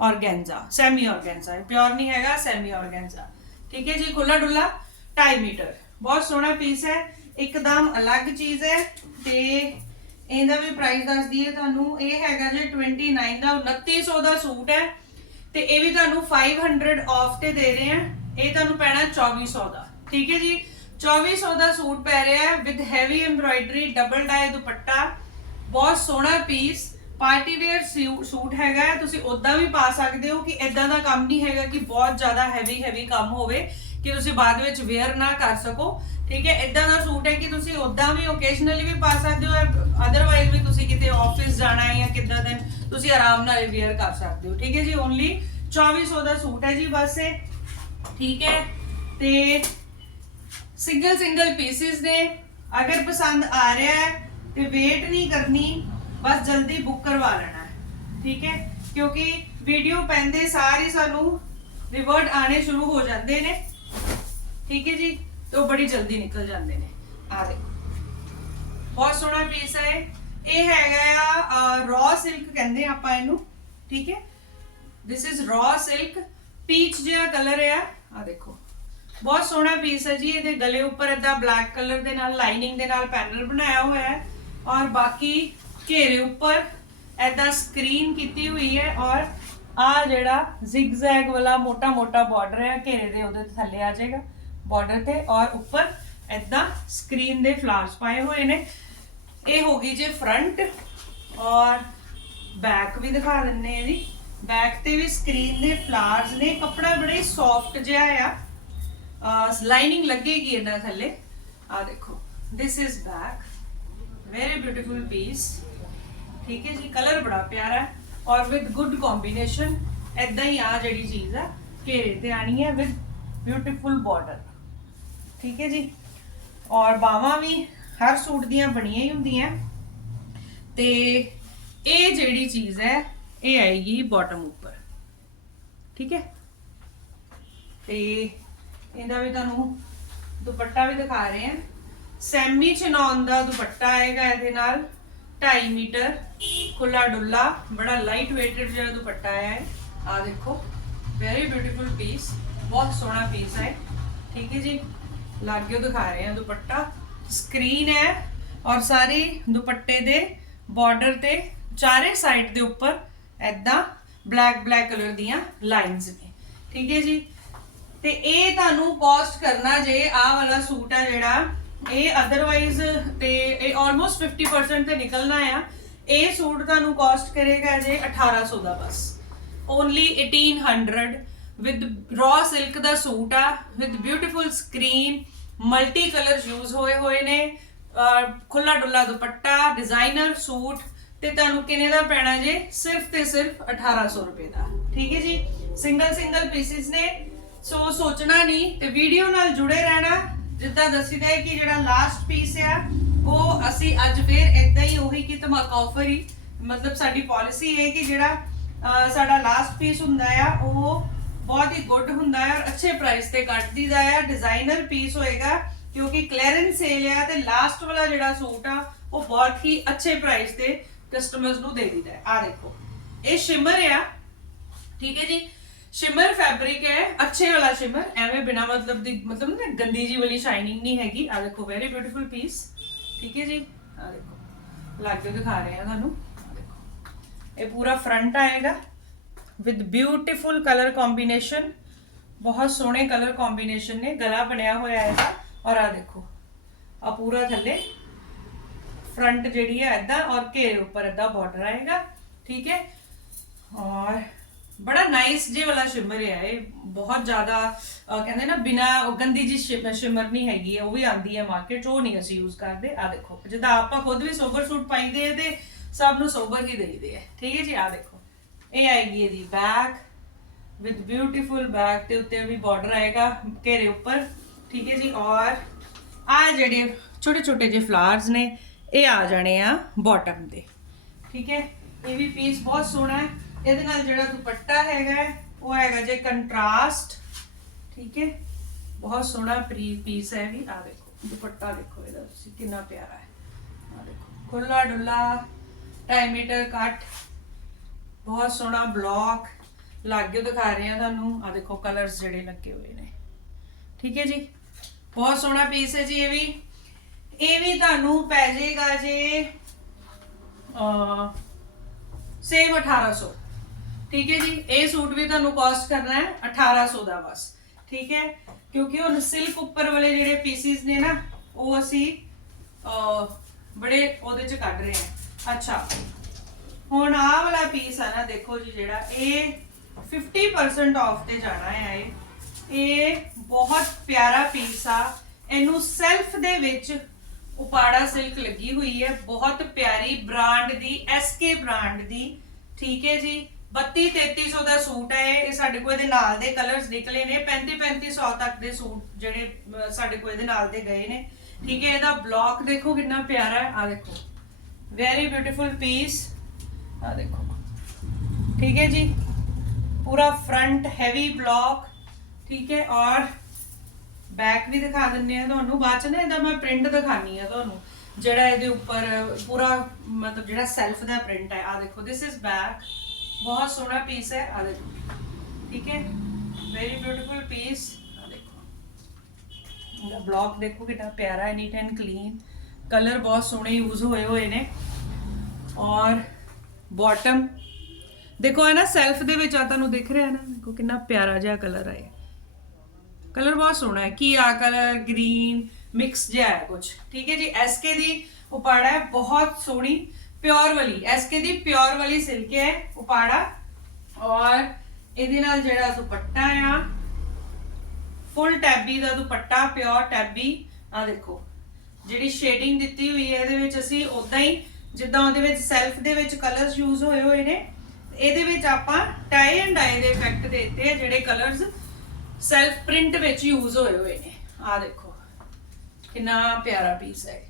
organza semi organza pure ਨਹੀਂ ਹੈਗਾ ਸੈਮੀ ਔਰਗੈਂਜ਼ਾ ਠੀਕ ਹੈ ਜੀ ਖੁੱਲਾ ਡੁੱਲਾ 2.5 ਮੀਟਰ। ਬਹੁਤ ਸੋਹਣਾ ਪੀਸ ਹੈ, ਇੱਕਦਮ ਅਲੱਗ ਚੀਜ਼ ਹੈ ਤੇ ਇਹਦਾ ਵੀ ਪ੍ਰਾਈਸ ਦੱਸ ਦਈਏ ਤੁਹਾਨੂੰ, ਇਹ ਹੈਗਾ ਜੀ 29 ਦਾ 2900 ਦਾ ਸੂਟ ਹੈ। ਤੇ ਇਹ ਵੀ ਤੁਹਾਨੂੰ 500 ਆਫ ਤੇ ਦੇ ਰਹੇ ਆ। ਇਹ ਤੁਹਾਨੂੰ ਪੈਣਾ 2400 ਦਾ। ਠੀਕ ਹੈ ਜੀ? 2400 ਦਾ ਸੂਟ ਪੈ ਰਿਹਾ ਹੈ with heavy embroidery double dye dupatta, ਬਹੁਤ ਸੋਹਣਾ ਪੀਸ ਪਾਰਟੀ ਵੇਅਰ ਸੂਟ ਹੈਗਾ ਹੈ, ਤੁਸੀਂ ਉਦਾਂ ਵੀ ਪਾ ਸਕਦੇ ਹੋ ਕਿ ਇਦਾਂ ਦਾ ਕੰਮ ਨਹੀਂ ਹੈਗਾ ਕਿ ਬਹੁਤ ਜ਼ਿਆਦਾ ਹੈਵੀ ਹੈਵੀ ਕੰਮ ਹੋਵੇ ਕਿ ਤੁਸੀਂ ਬਾਅਦ ਵਿੱਚ ਵੇਅਰ ਨਾ ਕਰ ਸਕੋ। ਠੀਕ ਹੈ ਇਦਾਂ ਦਾ ਸੂਟ ਹੈ ਕਿ ਤੁਸੀਂ ਉਦਾਂ ਵੀ ਓਕੇਸ਼ਨਲੀ ਵੀ ਪਾ ਸਕਦੇ ਹੋ ਅਦਰਵਾਈਜ਼ ਵੀ ਤੁਸੀਂ ਕਿਤੇ ਆਫਿਸ ਜਾਣਾ ਹੈ ਜਾਂ ਕਿੱਦਾਂ ਦੇ ਤੁਸੀਂ ਆਰਾਮ ਨਾਲ ਵੇਅਰ ਕਰ ਸਕਦੇ ਹੋ। ਠੀਕ ਹੈ ਜੀ ਓਨਲੀ 2400 ਦਾ ਸੂਟ ਹੈ ਜੀ ਬਸ ਇਹ। ਠੀਕ ਹੈ ਤੇ ਸਿੰਗਲ ਸਿੰਗਲ ਪੀਸਿਸ ਨੇ ਅਗਰ ਪਸੰਦ ਆ ਰਿਹਾ ਹੈ ਤੇ ਵੇਟ ਨਹੀਂ ਕਰਨੀ। ਬਸ ਜਲਦੀ ਬੁੱਕ ਕਰਵਾ ਲੈਣਾ ਠੀਕ ਹੈ? ਕਿਉਂਕਿ ਵੀਡੀਓ ਪੈਂਦੇ ਸਾਰੇ ਸਾਨੂੰ ਰਿਵਰਟ ਆਣੇ ਸ਼ੁਰੂ ਹੋ ਜਾਂਦੇ ਨੇ। ਠੀਕ ਹੈ ਜੀ? ਤੇ ਬੜੀ ਜਲਦੀ ਨਿਕਲ ਜਾਂਦੇ ਨੇ। ਆ ਦੇਖੋ। ਬਹੁਤ ਸੋਹਣਾ ਪੀਸ ਹੈ ਇਹ। ਹੈਗਾ ਆ ਰॉ ਸਿਲਕ ਕਹਿੰਦੇ ਆਪਾਂ ਇਹਨੂੰ। ਠੀਕ ਹੈ? This is raw silk peach ਜਿਹਾ ਕਲਰ ਹੈ ਆ ਦੇਖੋ। ਬਹੁਤ ਸੋਹਣਾ ਪੀਸ ਹੈ ਜੀ। ਇਹਦੇ ਗਲੇ ਉੱਪਰ ਇਦਾਂ ਬਲੈਕ ਕਲਰ ਦੇ ਨਾਲ ਲਾਈਨਿੰਗ ਦੇ ਨਾਲ ਪੈਨਲ ਬਣਾਇਆ ਹੋਇਆ ਹੈ। ਔਰ ਬਾਕੀ ਘੇਰੇ ਉੱਪਰ ਇਦਾਂ ਸਕਰੀਨ ਕੀਤੀ ਹੋਈ ਹੈ ਔਰ ਆ ਜਿਹੜਾ ਜ਼ਿਗਜ਼ੈਗ ਵਾਲਾ ਮੋਟਾ ਮੋਟਾ ਬਾਰਡਰ ਹੈ, ਘੇਰੇ ਦੇ ਉਹਦੇ ਥੱਲੇ ਆ ਜਾਏਗਾ ਬਾਰਡਰ ਤੇ ਔਰ ਉੱਪਰ ਇਦਾਂ ਸਕਰੀਨ ਦੇ ਫਲਾਰਸ ਪਾਏ ਹੋਏ ਨੇ। ਇਹ ਹੋ ਗਈ ਜੇ ਫਰੰਟ ਔਰ ਬੈਕ ਵੀ ਦਿਖਾ ਦਿੰਨੇ ਆ ਜੀ। ਬੈਕ ਤੇ ਵੀ ਸਕਰੀਨ ਦੇ ਫਲਾਰਸ ਨੇ। ਕੱਪੜਾ ਬੜਾ ਹੀ ਸੌਫਟ ਜਿਹਾ ਆ। ਲਾਈਨਿੰਗ ਲੱਗੇਗੀ ਇਹਨਾਂ ਥੱਲੇ। ਆ ਦੇਖੋ, this is back very beautiful piece ਠੀਕ ਹੈ ਜੀ ਕਲਰ ਬੜਾ ਪਿਆਰਾ ਹੈ ਔਰ ਵਿਦ ਗੁੱਡ ਕੰਬੀਨੇਸ਼ਨ ਐਦਾਂ ਹੀ ਆ ਜਿਹੜੀ ਚੀਜ਼ ਹੈ ਘੇਰੇ ਤੇ ਆਣੀ ਹੈ ਵਿਦ ਬਿਊਟੀਫੁਲ ਬਾਰਡਰ ਠੀਕ ਹੈ ਜੀ, ਔਰ ਬਾਵਾਂ ਵੀ ਹਰ ਸੂਟ ਦੀਆਂ ਬਣੀਆਂ ਹੀ ਹੁੰਦੀਆਂ। ਤੇ ਇਹ ਜਿਹੜੀ ਚੀਜ਼ ਹੈ, ਇਹ ਆਏਗੀ ਬਾਟਮ ਉੱਪਰ। ਠੀਕ ਹੈ? ਤੇ ਇਹਦਾ ਵੀ ਤੁਹਾਨੂੰ ਦੁਪੱਟਾ ਵੀ ਦਿਖਾ ਰਹੇ ਹਾਂ। ਸੈਮੀ ਚਨੌਨ ਦਾ ਦੁਪੱਟਾ ਆਏਗਾ ਇਹਦੇ ਨਾਲ 2.5 ਮੀਟਰ। ਖੁੱਲਾ ਡੁੱਲਾ, ਬੜਾ ਲਾਈਟ weighted ਜਿਹੜਾ ਦੁਪੱਟਾ ਹੈ। ਆ ਦੇਖੋ ਵੈਰੀ ਬਿਊਟੀਫੁਲ ਪੀਸ ਬਹੁਤ ਸੋਹਣਾ ਪੀਸ ਹੈ। ਠੀਕ ਹੈ ਜੀ? ਲਾਗੇ ਦਿਖਾ ਰਹੇ ਹਾਂ ਦੁਪੱਟਾ। ਸਕਰੀਨ ਹੈ ਔਰ ਸਾਰੀ ਦੁਪੱਟੇ ਦੇ ਬਾਰਡਰ ਤੇ ਚਾਰੇ ਸਾਈਡ ਦੇ ਉੱਪਰ ਐਦਾਂ ਬਲੈਕ ਬਲੈਕ ਕਲਰ ਦੀਆਂ ਲਾਈਨਸ ਨੇ। ਠੀਕ ਹੈ ਜੀ? ਤੇ ਇਹ ਤੁਹਾਨੂੰ ਕੋਸਟ ਕਰਨਾ ਜੇ ਆਹ ਵਾਲਾ ਸੂਟ ਆ ਜਿਹੜਾ, ਇਹ ਅਦਰਵਾਈਜ਼ ਤੇ ਇਹ ਆਲਮੋਸਟ 50% ਤੇ ਨਿਕਲਣਾ ਆ। ਇਹ ਸੂਟ ਤੁਹਾਨੂੰ ਕਾਸਟ ਕਰੇਗਾ ਜੇ 1800 ਦਾ ਬਸ। ਓਨਲੀ 1800 ਵਿਦ raw ਸਿਲਕ ਦਾ ਸੂਟ ਆ with beautiful screen multi colours use ਹੋਏ ਹੋਏ ਨੇ। ਖੁੱਲਾ ਡੁੱਲਾ ਦੁਪੱਟਾ ਡਿਜ਼ਾਈਨਰ ਸੂਟ ਤੇ ਤੁਹਾਨੂੰ ਕਿੰਨੇ ਦਾ ਪੈਣਾ ਜੇ? ਸਿਰਫ ਤੇ ਸਿਰਫ 1800 ਰੁਪਏ ਦਾ। ਠੀਕ ਹੈ ਜੀ? ਸਿੰਗਲ ਸਿੰਗਲ ਪੀਸਿਸ ਨੇ। ਸੋ ਸੋਚਣਾ ਨਹੀਂ ਤੇ ਵੀਡੀਓ ਨਾਲ ਜੁੜੇ ਰਹਿਣਾ। ਜਿੱਦਾਂ ਦੱਸੀਦਾ ਹੈ ਕਿ ਜਿਹੜਾ ਲਾਸਟ ਪੀਸ ਆ ਉਹ ਅਸੀਂ ਅੱਜ ਫੇਰ ਇਦਾਂ ਹੀ ਉਹੀ ਕਿ ਧਮਾਕਾ ਆਫਰ ਹੀ ਮਤਲਬ ਸਾਡੀ ਪਾਲਿਸੀ ਹੈ ਕਿ ਜਿਹੜਾ ਅਹ, ਸਾਡਾ ਲਾਸਟ ਪੀਸ ਹੁੰਦਾ ਆ ਉਹ ਬਹੁਤ ਹੀ ਗੁੱਡ ਹੁੰਦਾ ਹੈ ਔਰ ਅੱਛੇ ਪ੍ਰਾਈਸ ਤੇ ਕੱਟ ਦੀਦਾ ਆ। ਡਿਜ਼ਾਈਨਰ ਪੀਸ ਹੋਏਗਾ ਕਿਉਂਕਿ ਕਲੀਅਰੈਂਸ ਸੇਲ ਆ ਤੇ ਲਾਸਟ ਵਾਲਾ ਜਿਹੜਾ ਸੂਟ ਆ ਉਹ ਬਹੁਤ ਹੀ ਅੱਛੇ ਪ੍ਰਾਈਸ ਤੇ ਕਸਟਮਰਸ ਨੂੰ ਦੇ ਦਿੰਦਾ ਹੈ। ਆ ਦੇਖੋ ਇਹ ਸ਼ਿਮਰ ਆ ਠੀਕ ਹੈ ਜੀ? ਸ਼ਿਮਰ ਫੈਬਰਿਕ ਹੈ ਅੱਛੇ ਵਾਲਾ ਸ਼ਿਮਰ ਐਵੇਂ ਬਿਨਾ ਮਤਲਬ ਦੀ ਮਤਲਬ ਨਾ ਗੰਦੀ ਜੀ ਵਾਲੀ ਸ਼ਾਈਨਿੰਗ ਨਹੀਂ ਹੈਗੀ। ਆ ਦੇਖੋ ਵੈਰੀ ਬਿਊਟੀਫੁਲ ਪੀਸ ਠੀਕ ਹੈ ਜੀ? ਆ ਦੇਖੋ। ਲਾਗੇ ਦਿਖਾ ਰਹੇ ਹਾਂ ਤੁਹਾਨੂੰ। ਦੇਖੋ। ਇਹ ਪੂਰਾ ਫਰੰਟ ਆਏਗਾ ਵਿਦ ਬਿਊਟੀਫੁਲ ਕਲਰ ਕੰਬੀਨੇਸ਼ਨ ਬਹੁਤ ਸੋਹਣੇ ਕਲਰ ਕੰਬੀਨੇਸ਼ਨ ਨੇ। ਗਲਾ ਬਣਿਆ ਹੋਇਆ ਹੈ ਇਹਦਾ। ਔਰ ਆ ਦੇਖੋ। ਆ ਪੂਰਾ ਥੱਲੇ ਫਰੰਟ ਜਿਹੜੀ ਹੈ ਐਦਾਂ ਔਰ ਘੇਰੇ ਉੱਪਰ ਐਦਾਂ ਬਾਰਡਰ ਆਏਗਾ। ਠੀਕ ਹੈ? ਔਰ ਬੜਾ ਨਾਈਸ ਜੇ ਵਾਲਾ ਸ਼ਿਮਰ ਹੈ ਇਹ ਬਹੁਤ ਜ਼ਿਆਦਾ ਅਹ, ਕਹਿੰਦੇ ਨਾ ਬਿਨਾ ਗੰਦੀ ਜੀ ਸ਼ਿਮਰ ਨਹੀਂ ਹੈਗੀ ਹੈ ਉਹ ਵੀ ਆਂਦੀ ਹੈ ਮਾਰਕੀਟ 'ਚ ਉਹ ਨਹੀਂ ਅਸੀਂ ਯੂਜ਼ ਕਰਦੇ। ਆ ਦੇਖੋ ਜਿੱਦਾਂ ਆਪਾਂ ਖੁਦ ਵੀ ਸੋਬਰ ਸੂਟ ਪਾਈਦੇ ਆ ਤੇ ਸਭ ਨੂੰ ਸੋਬਰ ਹੀ ਦੇਈਦੇ ਆ। ਠੀਕ ਹੈ ਜੀ? ਆ ਦੇਖੋ ਇਹ ਆਏਗੀ ਇਹਦੀ ਬੈਕ ਵਿਦ ਬਿਊਟੀਫੁਲ ਬੈਕ ਤੇ ਉੱਤੇ ਵੀ ਬਾਰਡਰ ਆਏਗਾ ਘੇਰੇ ਉੱਪਰ। ਠੀਕ ਹੈ ਜੀ? ਔਰ ਆ ਜਿਹੜੇ ਛੋਟੇ ਛੋਟੇ ਜਿਹੇ ਫਲਾਵਰਸ ਨੇ ਇਹ ਆ ਜਾਣੇ ਆ ਬਾਟਮ ਤੇ। ਠੀਕ ਹੈ? ਇਹ ਵੀ ਪੀਸ ਬਹੁਤ ਸੋਹਣਾ ਹੈ। ਇਹਦੇ ਨਾਲ ਜਿਹੜਾ ਦੁਪੱਟਾ ਹੈਗਾ ਉਹ ਹੈਗਾ ਜੇ ਕੰਟਰਾਸਟ ਠੀਕ ਹੈ? ਬਹੁਤ ਸੋਹਣਾ ਪ੍ਰੀ ਪੀਸ ਹੈ ਵੀ। ਆ ਦੇਖੋ, ਦੁਪੱਟਾ ਦੇਖੋ ਇਹਦਾ ਤੁਸੀਂ, ਕਿੰਨਾ ਪਿਆਰਾ ਹੈ। ਆ ਦੇਖੋ ਖੁੱਲਾ ਡੁੱਲਾ 2 ਮੀਟਰ ਕੱਟ, ਬਹੁਤ ਸੋਹਣਾ ਬਲੌਕ ਲਾਗੇ ਦਿਖਾ ਰਹੇ ਆ ਤੁਹਾਨੂੰ। ਆ ਦੇਖੋ ਕਲਰਸ ਜਿਹੜੇ ਲੱਗੇ ਹੋਏ ਨੇ। ਠੀਕ ਹੈ ਜੀ? ਬਹੁਤ ਸੋਹਣਾ ਪੀਸ ਹੈ ਜੀ ਇਹ ਵੀ। ਇਹ ਵੀ ਤੁਹਾਨੂੰ ਪੈ ਜਾਏਗਾ ਜੇ ਅ ਸੇਮ 1800 ਠੀਕ ਹੈ ਜੀ, ਇਹ ਸੂਟ ਵੀ ਤੁਹਾਨੂੰ ਕਾਸਟ ਕਰਨਾ ਹੈ 1800 ਦਾ ਬਸ, ਠੀਕ ਹੈ? ਕਿਉਂਕਿ ਉਹ ਸਿਲਕ ਉੱਪਰ ਵਾਲੇ ਜਿਹੜੇ ਪੀਸਿਸ ਨੇ ਨਾ, ਉਹ ਅਸੀਂ ਬੜੇ ਉਹਦੇ ਚ ਕੱਢ ਰਹੇ ਹਾਂ। ਅੱਛਾ, ਹੁਣ ਆਹ ਵਾਲਾ ਪੀਸ ਆ ਨਾ, ਦੇਖੋ ਜੀ ਜਿਹੜਾ, ਇਹ 50% ਆਫ ਤੇ ਜਾਣਾ ਹੈ ਇਹ। ਇਹ ਬਹੁਤ ਪਿਆਰਾ ਪੀਸ ਆ। ਇਹਨੂੰ ਸੈਲਫ ਦੇ ਵਿੱਚ ਉਪਾੜਾ ਸਿਲਕ ਲੱਗੀ ਹੋਈ ਹੈ। ਬਹੁਤ ਪਿਆਰੀ ਬ੍ਰਾਂਡ ਦੀ ਐਸਕੇ ਬ੍ਰਾਂਡ ਦੀ, ਠੀਕ ਹੈ ਜੀ? 32 3300 ਦਾ ਸੂਟ ਹੈ ਇਹ ਸਾਡੇ ਕੋਲ ਇਹਦੇ ਨਾਲ ਦੇ ਕਲਰਸ ਨਿਕਲੇ ਨੇ 35 3500 ਤੱਕ ਦੇ ਸੂਟ ਜਿਹੜੇ ਅਹ, ਸਾਡੇ ਕੋਲ ਇਹਦੇ ਨਾਲ ਦੇ ਗਏ ਨੇ। ਠੀਕ ਹੈ ਇਹਦਾ ਬਲੌਕ ਦੇਖੋ ਕਿੰਨਾ ਪਿਆਰਾ ਹੈ ਆ ਦੇਖੋ। ਵੈਰੀ ਬਿਊਟੀਫੁਲ ਪੀਸ ਆ ਦੇਖੋ। ਠੀਕ ਹੈ ਜੀ। ਪੂਰਾ ਫਰੰਟ ਹੈਵੀ ਬਲੌਕ ਠੀਕ ਹੈ ਔਰ ਬੈਕ ਵੀ ਦਿਖਾ ਦਿੰਨੇ ਆ ਤੁਹਾਨੂੰ। ਬਾਅਦ ਚ ਨਾ ਇਹਦਾ ਮੈਂ ਪ੍ਰਿੰਟ ਦਿਖਾਨੀ ਆ ਤੁਹਾਨੂੰ। ਜਿਹੜਾ ਇਹਦੇ ਉੱਪਰ ਪੂਰਾ ਮਤਲਬ ਜਿਹੜਾ ਸੈਲਫ ਦਾ ਪ੍ਰਿੰਟ ਹੈ ਆ ਦੇਖੋ ਦਿਸ ਇਜ਼ ਬੈਕ ਬਹੁਤ ਸੋਹਣਾ ਪੀਸ ਹੈ ਆ ਦੇਖੋ ਠੀਕ ਹੈ ਵੈਰੀ ਬਿਊਟੀਫੁਲ ਪੀਸ ਆ ਦੇਖੋ ਇਹਦਾ ਬਲੌਕ ਦੇਖੋ ਕਿੰਨਾ ਪਿਆਰਾ ਹੈ ਨੀਟ ਐਂਡ ਕਲੀਨ ਕਲਰ ਬਹੁਤ ਸੋਹਣੇ ਯੂਜ਼ ਹੋਏ ਹੋਏ ਨੇ ਔਰ ਬਾਟਮ ਦੇਖੋ ਆ ਨਾ ਸੈਲਫ ਦੇ ਵਿੱਚ ਆ ਤੁਹਾਨੂੰ ਦਿਖ ਰਿਹਾ ਨਾ ਦੇਖੋ ਕਿੰਨਾ ਪਿਆਰਾ ਜਿਹਾ ਕਲਰ ਹੈ ਕਲਰ ਬਹੁਤ ਸੋਹਣਾ ਹੈ ਕੀ ਆ ਕਲਰ ਗ੍ਰੀਨ ਮਿਕਸ ਜਿਹਾ ਹੈ ਕੁਝ ਠੀਕ ਹੈ ਜੀ ਐਸਕੇ ਦੀ ਉਪਾੜਾ ਹੈ ਬਹੁਤ ਸੋਹਣੀ ਪਿਓਰ ਵਾਲੀ ਐਸਕੇ ਦੀ ਪਿਓਰ ਵਾਲੀ ਸਿਲਕ ਹੈ ਉਪਾੜਾ। ਔਰ ਇਹਦੇ ਨਾਲ ਜਿਹੜਾ ਦੁਪੱਟਾ ਆ ਫੁੱਲ ਟੈਬੀ ਦਾ ਦੁਪੱਟਾ ਪਿਓਰ ਟੈਬੀ ਆ ਦੇਖੋ, ਜਿਹੜੀ ਸ਼ੇਡਿੰਗ ਦਿੱਤੀ ਹੋਈ ਹੈ, ਇਹਦੇ ਵਿੱਚ ਅਸੀਂ ਉਦਾਂ ਹੀ, ਜਿੱਦਾਂ ਉਹਦੇ ਵਿੱਚ ਸੈਲਫ ਦੇ ਵਿੱਚ ਕਲਰਸ ਯੂਜ਼ ਹੋਏ ਹੋਏ ਨੇ, ਇਹਦੇ ਵਿੱਚ ਆਪਾਂ ਟਾਈ ਐਂਡ ਡਾਈ ਦੇ ਇਫੈਕਟ ਦੇਤੇ ਆ, ਜਿਹੜੇ ਕਲਰਸ ਸੈਲਫ ਪ੍ਰਿੰਟ ਵਿੱਚ ਯੂਜ਼ ਹੋਏ ਹੋਏ ਨੇ। ਆ ਦੇਖੋ, ਕਿੰਨਾ ਪਿਆਰਾ ਪੀਸ ਹੈ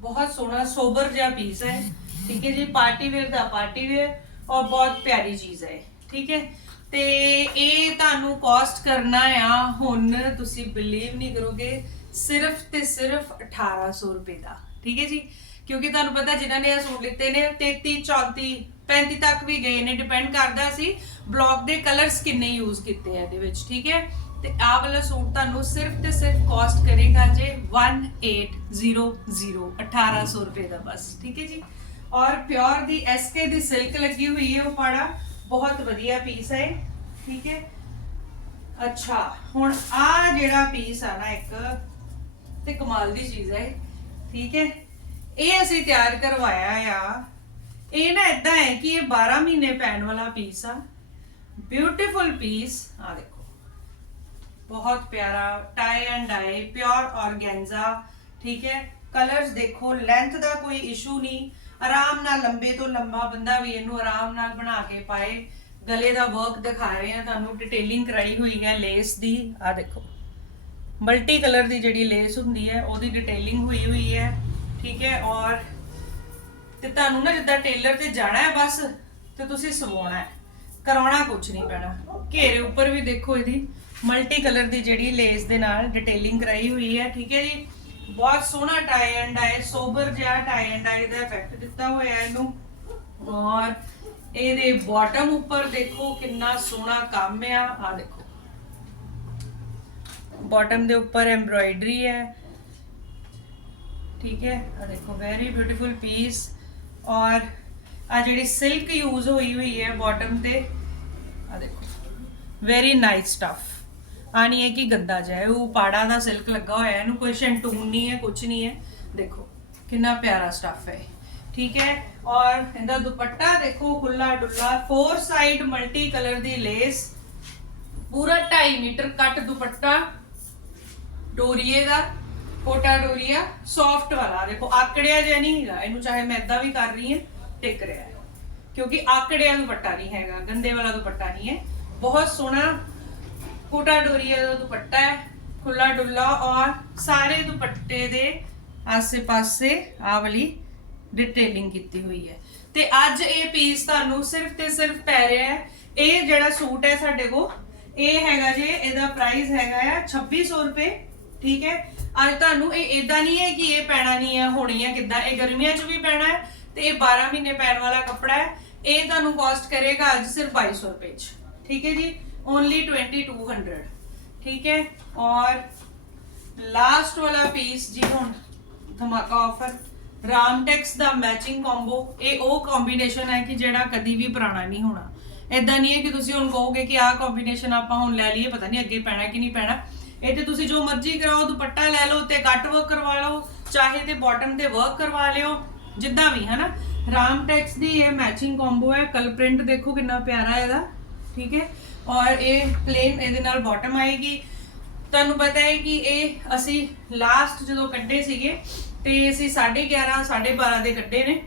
ਬਹੁਤ ਸੋਹਣਾ, ਸੋਬਰ ਜਿਹਾ ਪੀਸ ਹੈ। ਠੀਕ ਹੈ ਜੀ ਪਾਰਟੀ ਵੇਅਰ ਦਾ ਪਾਰਟੀ ਵੇਅਰ ਔਰ ਬਹੁਤ ਪਿਆਰੀ ਚੀਜ਼ ਹੈ ਠੀਕ ਹੈ? ਤੇ ਇਹ ਤੁਹਾਨੂੰ ਕਾਸਟ ਕਰਨਾ ਆ, ਹੁਣ ਤੁਸੀਂ ਬਿਲੀਵ ਨਹੀਂ ਕਰੋਗੇ, ਸਿਰਫ ਤੇ ਸਿਰਫ 1800 ਰੁਪਏ ਦਾ। ਠੀਕ ਹੈ ਜੀ? ਕਿਉਂਕਿ ਤੁਹਾਨੂੰ ਪਤਾ ਜਿਨ੍ਹਾਂ ਨੇ ਇਹ ਸੂਟ ਲਿੱਤੇ ਨੇ 33 34 35 ਤੱਕ ਵੀ ਗਏ ਨੇ ਡਿਪੈਂਡ ਕਰਦਾ ਸੀ ਬਲੌਕ ਦੇ ਕਲਰਸ ਕਿੰਨੇ ਯੂਜ਼ ਕੀਤੇ ਆ ਇਹਦੇ ਵਿੱਚ। ਠੀਕ ਹੈ? ਤੇ ਆਹ ਵਾਲਾ ਸੂਟ ਤੁਹਾਨੂੰ ਸਿਰਫ ਤੇ ਸਿਰਫ ਕਾਸਟ ਕਰੇਗਾ ਜੇ 1800 1800 ਰੁਪਏ ਦਾ ਬਸ ਠੀਕ ਹੈ ਜੀ? ਔਰ ਪਿਓਰ ਦੀ ਐਸਕੇ ਦੀ ਸਿਲਕ ਲੱਗੀ ਹੋਈ ਹੈ ਉਹ ਪਾੜਾ ਬਹੁਤ ਵਧੀਆ ਪੀਸ ਹੈ ਇਹ, ਠੀਕ ਹੈ? ਅੱਛਾ ਹੁਣ ਆ ਜਿਹੜਾ ਪੀਸ ਆ ਨਾ ਇੱਕ ਤੇ ਕਮਾਲ ਦੀ ਚੀਜ਼ ਹੈ ਇਹ, ਠੀਕ ਹੈ? ਇਹ ਅਸੀਂ ਤਿਆਰ ਕਰਵਾਇਆ ਆ। ਇਹ ਨਾ ਇਦਾਂ ਹੈ ਕਿ ਇਹ 12 ਮਹੀਨੇ ਪੈਣ ਵਾਲਾ ਪੀਸ ਆ। ਬਿਊਟੀਫੁਲ ਪੀਸ ਆ ਦੇਖੋ। ਬਹੁਤ ਪਿਆਰਾ tie and dye pure organza ਠੀਕ ਹੈ? ਕਲਰਸ ਦੇਖੋ ਲੈਂਥ ਦਾ ਕੋਈ ਇਸ਼ੂ ਨਹੀਂ। ਆਰਾਮ ਨਾਲ, ਲੰਬੇ ਤੋਂ ਲੰਬਾ ਬੰਦਾ ਵੀ ਇਹਨੂੰ ਆਰਾਮ ਨਾਲ ਬਣਾ ਕੇ ਪਾਏ। ਗਲੇ ਦਾ ਵਰਕ ਦਿਖਾ ਰਹੇ ਆ ਤੁਹਾਨੂੰ ਡਿਟੇਲਿੰਗ ਕਰਾਈ ਹੋਈ ਹੈ ਲੇਸ ਦੀ। ਆ ਦੇਖੋ। ਮਲਟੀ ਕਲਰ ਦੀ ਜਿਹੜੀ ਲੇਸ ਹੁੰਦੀ ਹੈ, ਉਹਦੀ ਡਿਟੇਲਿੰਗ ਹੋਈ ਹੋਈ ਹੈ, ਠੀਕ ਹੈ? ਔਰ ਤੇ ਤੁਹਾਨੂੰ ਨਾ ਜਿੱਦਾਂ ਟੇਲਰ ਤੇ ਜਾਣਾ ਹੈ ਬਸ, ਤੇ ਤੁਸੀਂ ਸਵਾਉਣਾ ਹੈ। ਕਰਾਉਣਾ ਕੁਝ ਨਹੀਂ ਪੈਣਾ। ਘੇਰੇ ਉੱਪਰ ਵੀ ਦੇਖੋ ਇਹਦੀ। ਮਲਟੀ ਕਲਰ ਦੀ ਜਿਹੜੀ ਲੇਸ ਦੇ ਨਾਲ ਡਿਟੇਲਿੰਗ ਕਰਾਈ ਹੋਈ ਹੈ, ਠੀਕ ਹੈ ਜੀ? ਬਹੁਤ ਸੋਹਣਾ ਟਾਈ ਐਂਡ ਡਾਈ ਸੋਬਰ ਜਿਹਾ ਟਾਈ ਐਂਡ ਡਾਈ ਦਾ ਇਫੈਕਟ ਦਿੱਤਾ ਹੋਇਆ ਇਹਨੂੰ। ਔਰ ਇਹਦੇ ਬਾਟਮ ਉੱਪਰ ਦੇਖੋ ਕਿੰਨਾ ਸੋਹਣਾ ਕੰਮ ਆ ਆ ਦੇਖੋ। ਬਾਟਮ ਦੇ ਉੱਪਰ ਐਮਬ੍ਰਾਇਡਰੀ ਹੈ। ਠੀਕ ਹੈ ਆ ਦੇਖੋ ਵੈਰੀ ਬਿਊਟੀਫੁਲ ਪੀਸ ਔਰ ਆ ਜਿਹੜੀ ਸਿਲਕ ਯੂਜ਼ ਹੋਈ ਹੋਈ ਹੈ ਬਾਟਮ ਤੇ ਆ ਦੇਖੋ। ਵੈਰੀ ਨਾਈਸ ਸਟਫ ਆਣੀ ਹੈ ਕਿ ਗੰਦਾ ਜਿਹਾ ਹੈ ਉਹ ਪਾੜਾ ਦਾ ਸਿਲਕ ਲੱਗਾ ਹੋਇਆ ਹੈ ਇਹਨੂੰ ਕੋਈ ਸ਼ੈਂਟੂਨ ਨਹੀਂ ਹੈ ਕੁਝ ਨਹੀਂ ਹੈ ਦੇਖੋ ਕਿੰਨਾ ਪਿਆਰਾ ਸਟਫ ਹੈ ਠੀਕ ਹੈ ਔਰ ਇਹਦਾ ਦੁਪੱਟਾ ਦੇਖੋ ਖੁੱਲਾ ਡੁੱਲਾ ਫੋਰ ਸਾਈਡ ਮਲਟੀ ਕਲਰ ਦੀ ਲੇਸ ਪੂਰਾ 2.5 ਮੀਟਰ ਕੱਟ ਦੁਪੱਟਾ ਡੋਰੀਏ ਦਾ ਕੋਟਾ ਡੋਰੀਆ ਸੌਫਟ ਵਾਲਾ ਦੇਖੋ ਆਕੜਿਆ ਜਿਹਾ ਨਹੀਂ ਹੈਗਾ ਇਹਨੂੰ ਚਾਹੇ ਮੈਂ ਇਦਾਂ ਵੀ ਕਰ ਰਹੀ ਹਾਂ ਟਿਕ ਰਿਹਾ ਹੈ ਕਿਉਂਕਿ ਆਕੜਿਆ ਦੁਪੱਟਾ ਨਹੀਂ ਹੈਗਾ ਗੰਦੇ ਵਾਲਾ ਦੁਪੱਟਾ ਨਹੀਂ ਹੈ ਬਹੁਤ ਸੋਹਣਾ ਕੋਟਾ ਡੋਰੀਆ ਦਾ ਦੁਪੱਟਾ ਹੈ ਖੁੱਲਾ ਡੁੱਲਾ ਔਰ ਸਾਰੇ ਦੁਪੱਟੇ ਦੇ ਆਸੇ-ਪਾਸੇ ਆਹ ਵਾਲੀ ਡਿਟੇਲਿੰਗ ਕੀਤੀ ਹੋਈ ਹੈ। ਤੇ ਅੱਜ ਇਹ ਪੀਸ ਤੁਹਾਨੂੰ ਸਿਰਫ ਤੇ ਸਿਰਫ ਪੈ ਰਿਹਾ ਹੈ। ਇਹ ਜਿਹੜਾ ਸੂਟ ਹੈ ਸਾਡੇ ਕੋਲ, ਇਹ ਹੈਗਾ ਜੇ, ਇਹਦਾ ਪ੍ਰਾਈਸ ਹੈਗਾ ਆ 2600 ਰੁਪਏ, ਠੀਕ ਹੈ? ਅੱਜ ਤੁਹਾਨੂੰ ਇਹ ਇਦਾਂ ਨਹੀਂ ਹੈ ਕਿ ਇਹ ਪੈਣਾ ਨਹੀਂ ਹੈ ਹੋਣੀ ਹੈ ਕਿੱਦਾਂ, ਇਹ ਗਰਮੀਆਂ 'ਚ ਵੀ ਪੈਣਾ ਹੈ ਤੇ ਇਹ 12 ਮਹੀਨੇ ਪੈਣ ਵਾਲਾ ਕੱਪੜਾ ਹੈ। ਇਹ ਤੁਹਾਨੂੰ ਕਾਸਟ ਕਰੇਗਾ ਅੱਜ ਸਿਰਫ 2200 ਰੁਪਏ 'ਚ, ਠੀਕ ਹੈ ਜੀ? ਓਨਲੀ 2200 ਠੀਕ ਹੈ? ਔਰ ਲਾਸਟ ਵਾਲਾ ਪੀਸ ਜੀ ਹੁਣ ਧਮਾਕਾ ਆਫਰ ਰਾਮਟੈਕਸ ਦਾ ਮੈਚਿੰਗ ਕੰਬੋ ਇਹ ਉਹ ਕੰਬੀਨੇਸ਼ਨ ਹੈ ਕਿ ਜਿਹੜਾ ਕਦੀ ਵੀ ਪੁਰਾਣਾ ਨਹੀਂ ਹੋਣਾ। ਇਦਾਂ ਨਹੀਂ ਹੈ ਕਿ ਤੁਸੀਂ ਹੁਣ ਕਹੋਗੇ ਕਿ ਆਹ ਕੰਬੀਨੇਸ਼ਨ ਆਪਾਂ ਹੁਣ ਲੈ ਲਈਏ, ਪਤਾ ਨਹੀਂ ਅੱਗੇ ਪੈਣਾ ਕਿ ਨਹੀਂ ਪੈਣਾ। ਇਹ ਤੇ ਤੁਸੀਂ ਜੋ ਮਰਜ਼ੀ ਕਰਾਓ, ਦੁਪੱਟਾ ਲੈ ਲਓ, ਤੇ ਕੱਟ ਵਰਕ ਕਰਵਾ ਲਓ, ਚਾਹੇ ਤੇ ਬਾਟਮ ਤੇ ਵਰਕ ਕਰਵਾ ਲਿਓ, ਜਿੱਦਾਂ ਵੀ, ਹਨਾ? ਰਾਮਟੈਕਸ ਦੀ ਇਹ ਮੈਚਿੰਗ ਕੰਬੋ ਹੈ ਕਲ ਪ੍ਰਿੰਟ ਦੇਖੋ ਕਿੰਨਾ ਪਿਆਰਾ ਹੈ ਇਹਦਾ, ਠੀਕ ਹੈ? ਔਰ ਇਹ ਪਲੇਨ ਇਹਦੇ ਨਾਲ ਬਾਟਮ ਆਏਗੀ। ਤੁਹਾਨੂੰ ਪਤਾ ਹੈ ਕਿ ਇਹ ਅਸੀਂ ਲਾਸਟ ਜਦੋਂ ਕੱਢੇ ਸੀਗੇ, ਤੇ ਅਸੀਂ 11.5 12.5 ਦੇ ਕੱਢੇ ਨੇ।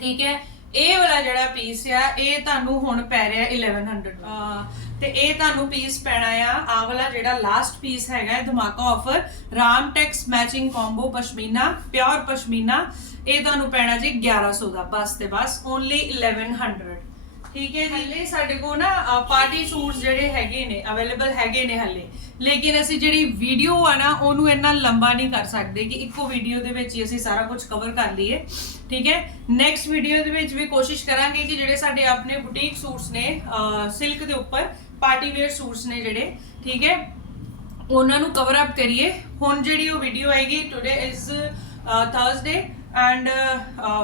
ਠੀਕ ਹੈ? ਇਹ ਵਾਲਾ ਜਿਹੜਾ ਪੀਸ ਆ, ਇਹ ਤੁਹਾਨੂੰ ਹੁਣ ਪੈ ਰਿਹਾ 1100 ਅਹ ਤੇ ਇਹ ਤੁਹਾਨੂੰ ਪੀਸ ਪੈਣਾ ਆ, ਆਹ ਵਾਲਾ ਜਿਹੜਾ ਲਾਸਟ ਪੀਸ ਹੈਗਾ ਹੈ, ਧਮਾਕਾ offer Ramtex matching combo pashmina pure pashmina, ਇਹ ਤੁਹਾਨੂੰ ਪੈਣਾ ਜੀ 1100 ਦਾ। ਬਸ ਤੇ ਬਸ ਓਨਲੀ 1100 ਠੀਕ ਹੈ ਜੀ। ਹਲੇ ਸਾਡੇ ਕੋਲ ਨਾ ਪਾਰਟੀ ਸੂਟਸ ਜਿਹੜੇ ਹੈਗੇ ਨੇ ਅਵੇਲੇਬਲ ਹੈਗੇ ਨੇ ਹਲੇ। ਲੇਕਿਨ ਅਸੀਂ ਜਿਹੜੀ ਵੀਡੀਓ ਆ ਨਾ, ਉਹਨੂੰ ਇੰਨਾ ਲੰਬਾ ਨਹੀਂ ਕਰ ਸਕਦੇ ਕਿ ਇੱਕੋ ਵੀਡੀਓ ਦੇ ਵਿੱਚ ਹੀ ਅਸੀਂ ਸਾਰਾ ਕੁਝ ਕਵਰ ਕਰ ਲਈਏ। ਠੀਕ ਹੈ? ਨੈਕਸਟ ਵੀਡੀਓ ਦੇ ਵਿੱਚ ਵੀ ਕੋਸ਼ਿਸ਼ ਕਰਾਂਗੇ ਕਿ ਜਿਹੜੇ ਸਾਡੇ ਆਪਣੇ ਬੁਟੀਕ ਸੂਟਸ ਨੇ ਸਿਲਕ ਦੇ ਉੱਪਰ ਪਾਰਟੀ ਵੇਅਰ ਸੂਟਸ ਨੇ ਜਿਹੜੇ, ਠੀਕ ਹੈ? ਉਹਨਾਂ ਨੂੰ ਕਵਰ ਅਪ ਕਰੀਏ। ਹੁਣ ਜਿਹੜੀ ਉਹ ਵੀਡੀਓ ਆਏਗੀ today is Thursday and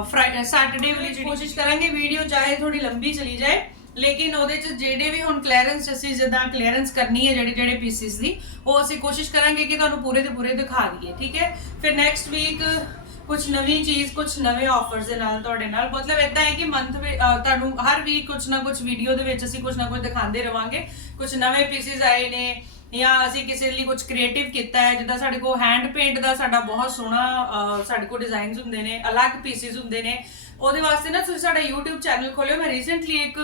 Friday Saturday ਵਾਲੀ ਜਿਹੜੀ ਕੋਸ਼ਿਸ਼ ਕਰਾਂਗੇ ਵੀਡੀਓ ਚਾਹੇ ਥੋੜੀ ਲੰਬੀ ਚਲੀ ਜਾਏ ਲੇਕਿਨ ਉਹਦੇ ਚ ਜਿਹੜੇ ਵੀ ਹੁਣ ਕਲੀਅਰੈਂਸ ਅਸੀਂ ਜਿੱਦਾਂ ਕਲੀਅਰੈਂਸ ਕਰਨੀ ਹੈ ਜਿਹੜੇ ਜਿਹੜੇ ਪੀਸਿਸ ਦੀ ਉਹ ਅਸੀਂ ਕੋਸ਼ਿਸ਼ ਕਰਾਂਗੇ ਕਿ ਤੁਹਾਨੂੰ ਪੂਰੇ ਦੇ ਪੂਰੇ ਦਿਖਾ ਦਈਏ ਠੀਕ ਹੈ? ਫਿਰ ਨੈਕਸਟ ਵੀਕ ਕੁਝ ਨਵੀਂ ਚੀਜ਼ ਕੁਝ ਨਵੇਂ ਆਫਰਸ ਦੇ ਨਾਲ ਤੁਹਾਡੇ ਨਾਲ ਮਤਲਬ ਇਦਾਂ ਹੈ ਕਿ ਮੰਥ ਤੁਹਾਨੂੰ ਹਰ ਵੀਕ ਕੁਝ ਨਾ ਕੁਝ ਵੀਡੀਓ ਦੇ ਵਿੱਚ ਅਸੀਂ ਕੁਝ ਨਾ ਕੁਝ ਦਿਖਾਉਂਦੇ ਰਵਾਂਗੇ ਕੁਝ ਨਵੇਂ ਪੀਸਿਸ ਆਏ ਨੇ ਜਾਂ ਅਸੀਂ ਕਿਸੇ ਲਈ ਕੁਝ ਕ੍ਰੀਏਟਿਵ ਕੀਤਾ ਹੈ, ਜਿੱਦਾਂ ਸਾਡੇ ਕੋਲ ਹੈਂਡ ਪੇਂਟ ਦਾ ਸਾਡਾ ਬਹੁਤ ਸੋਹਣਾ ਸਾਡੇ ਕੋਲ ਡਿਜ਼ਾਈਨਸ ਹੁੰਦੇ ਨੇ, ਅਲੱਗ ਪੀਸਿਸ ਹੁੰਦੇ ਨੇ। ਉਹਦੇ ਵਾਸਤੇ ਨਾ ਤੁਸੀਂ ਸਾਡਾ YouTube ਚੈਨਲ ਖੋਲਿਓ। ਮੈਂ ਰੀਸੈਂਟਲੀ ਇੱਕ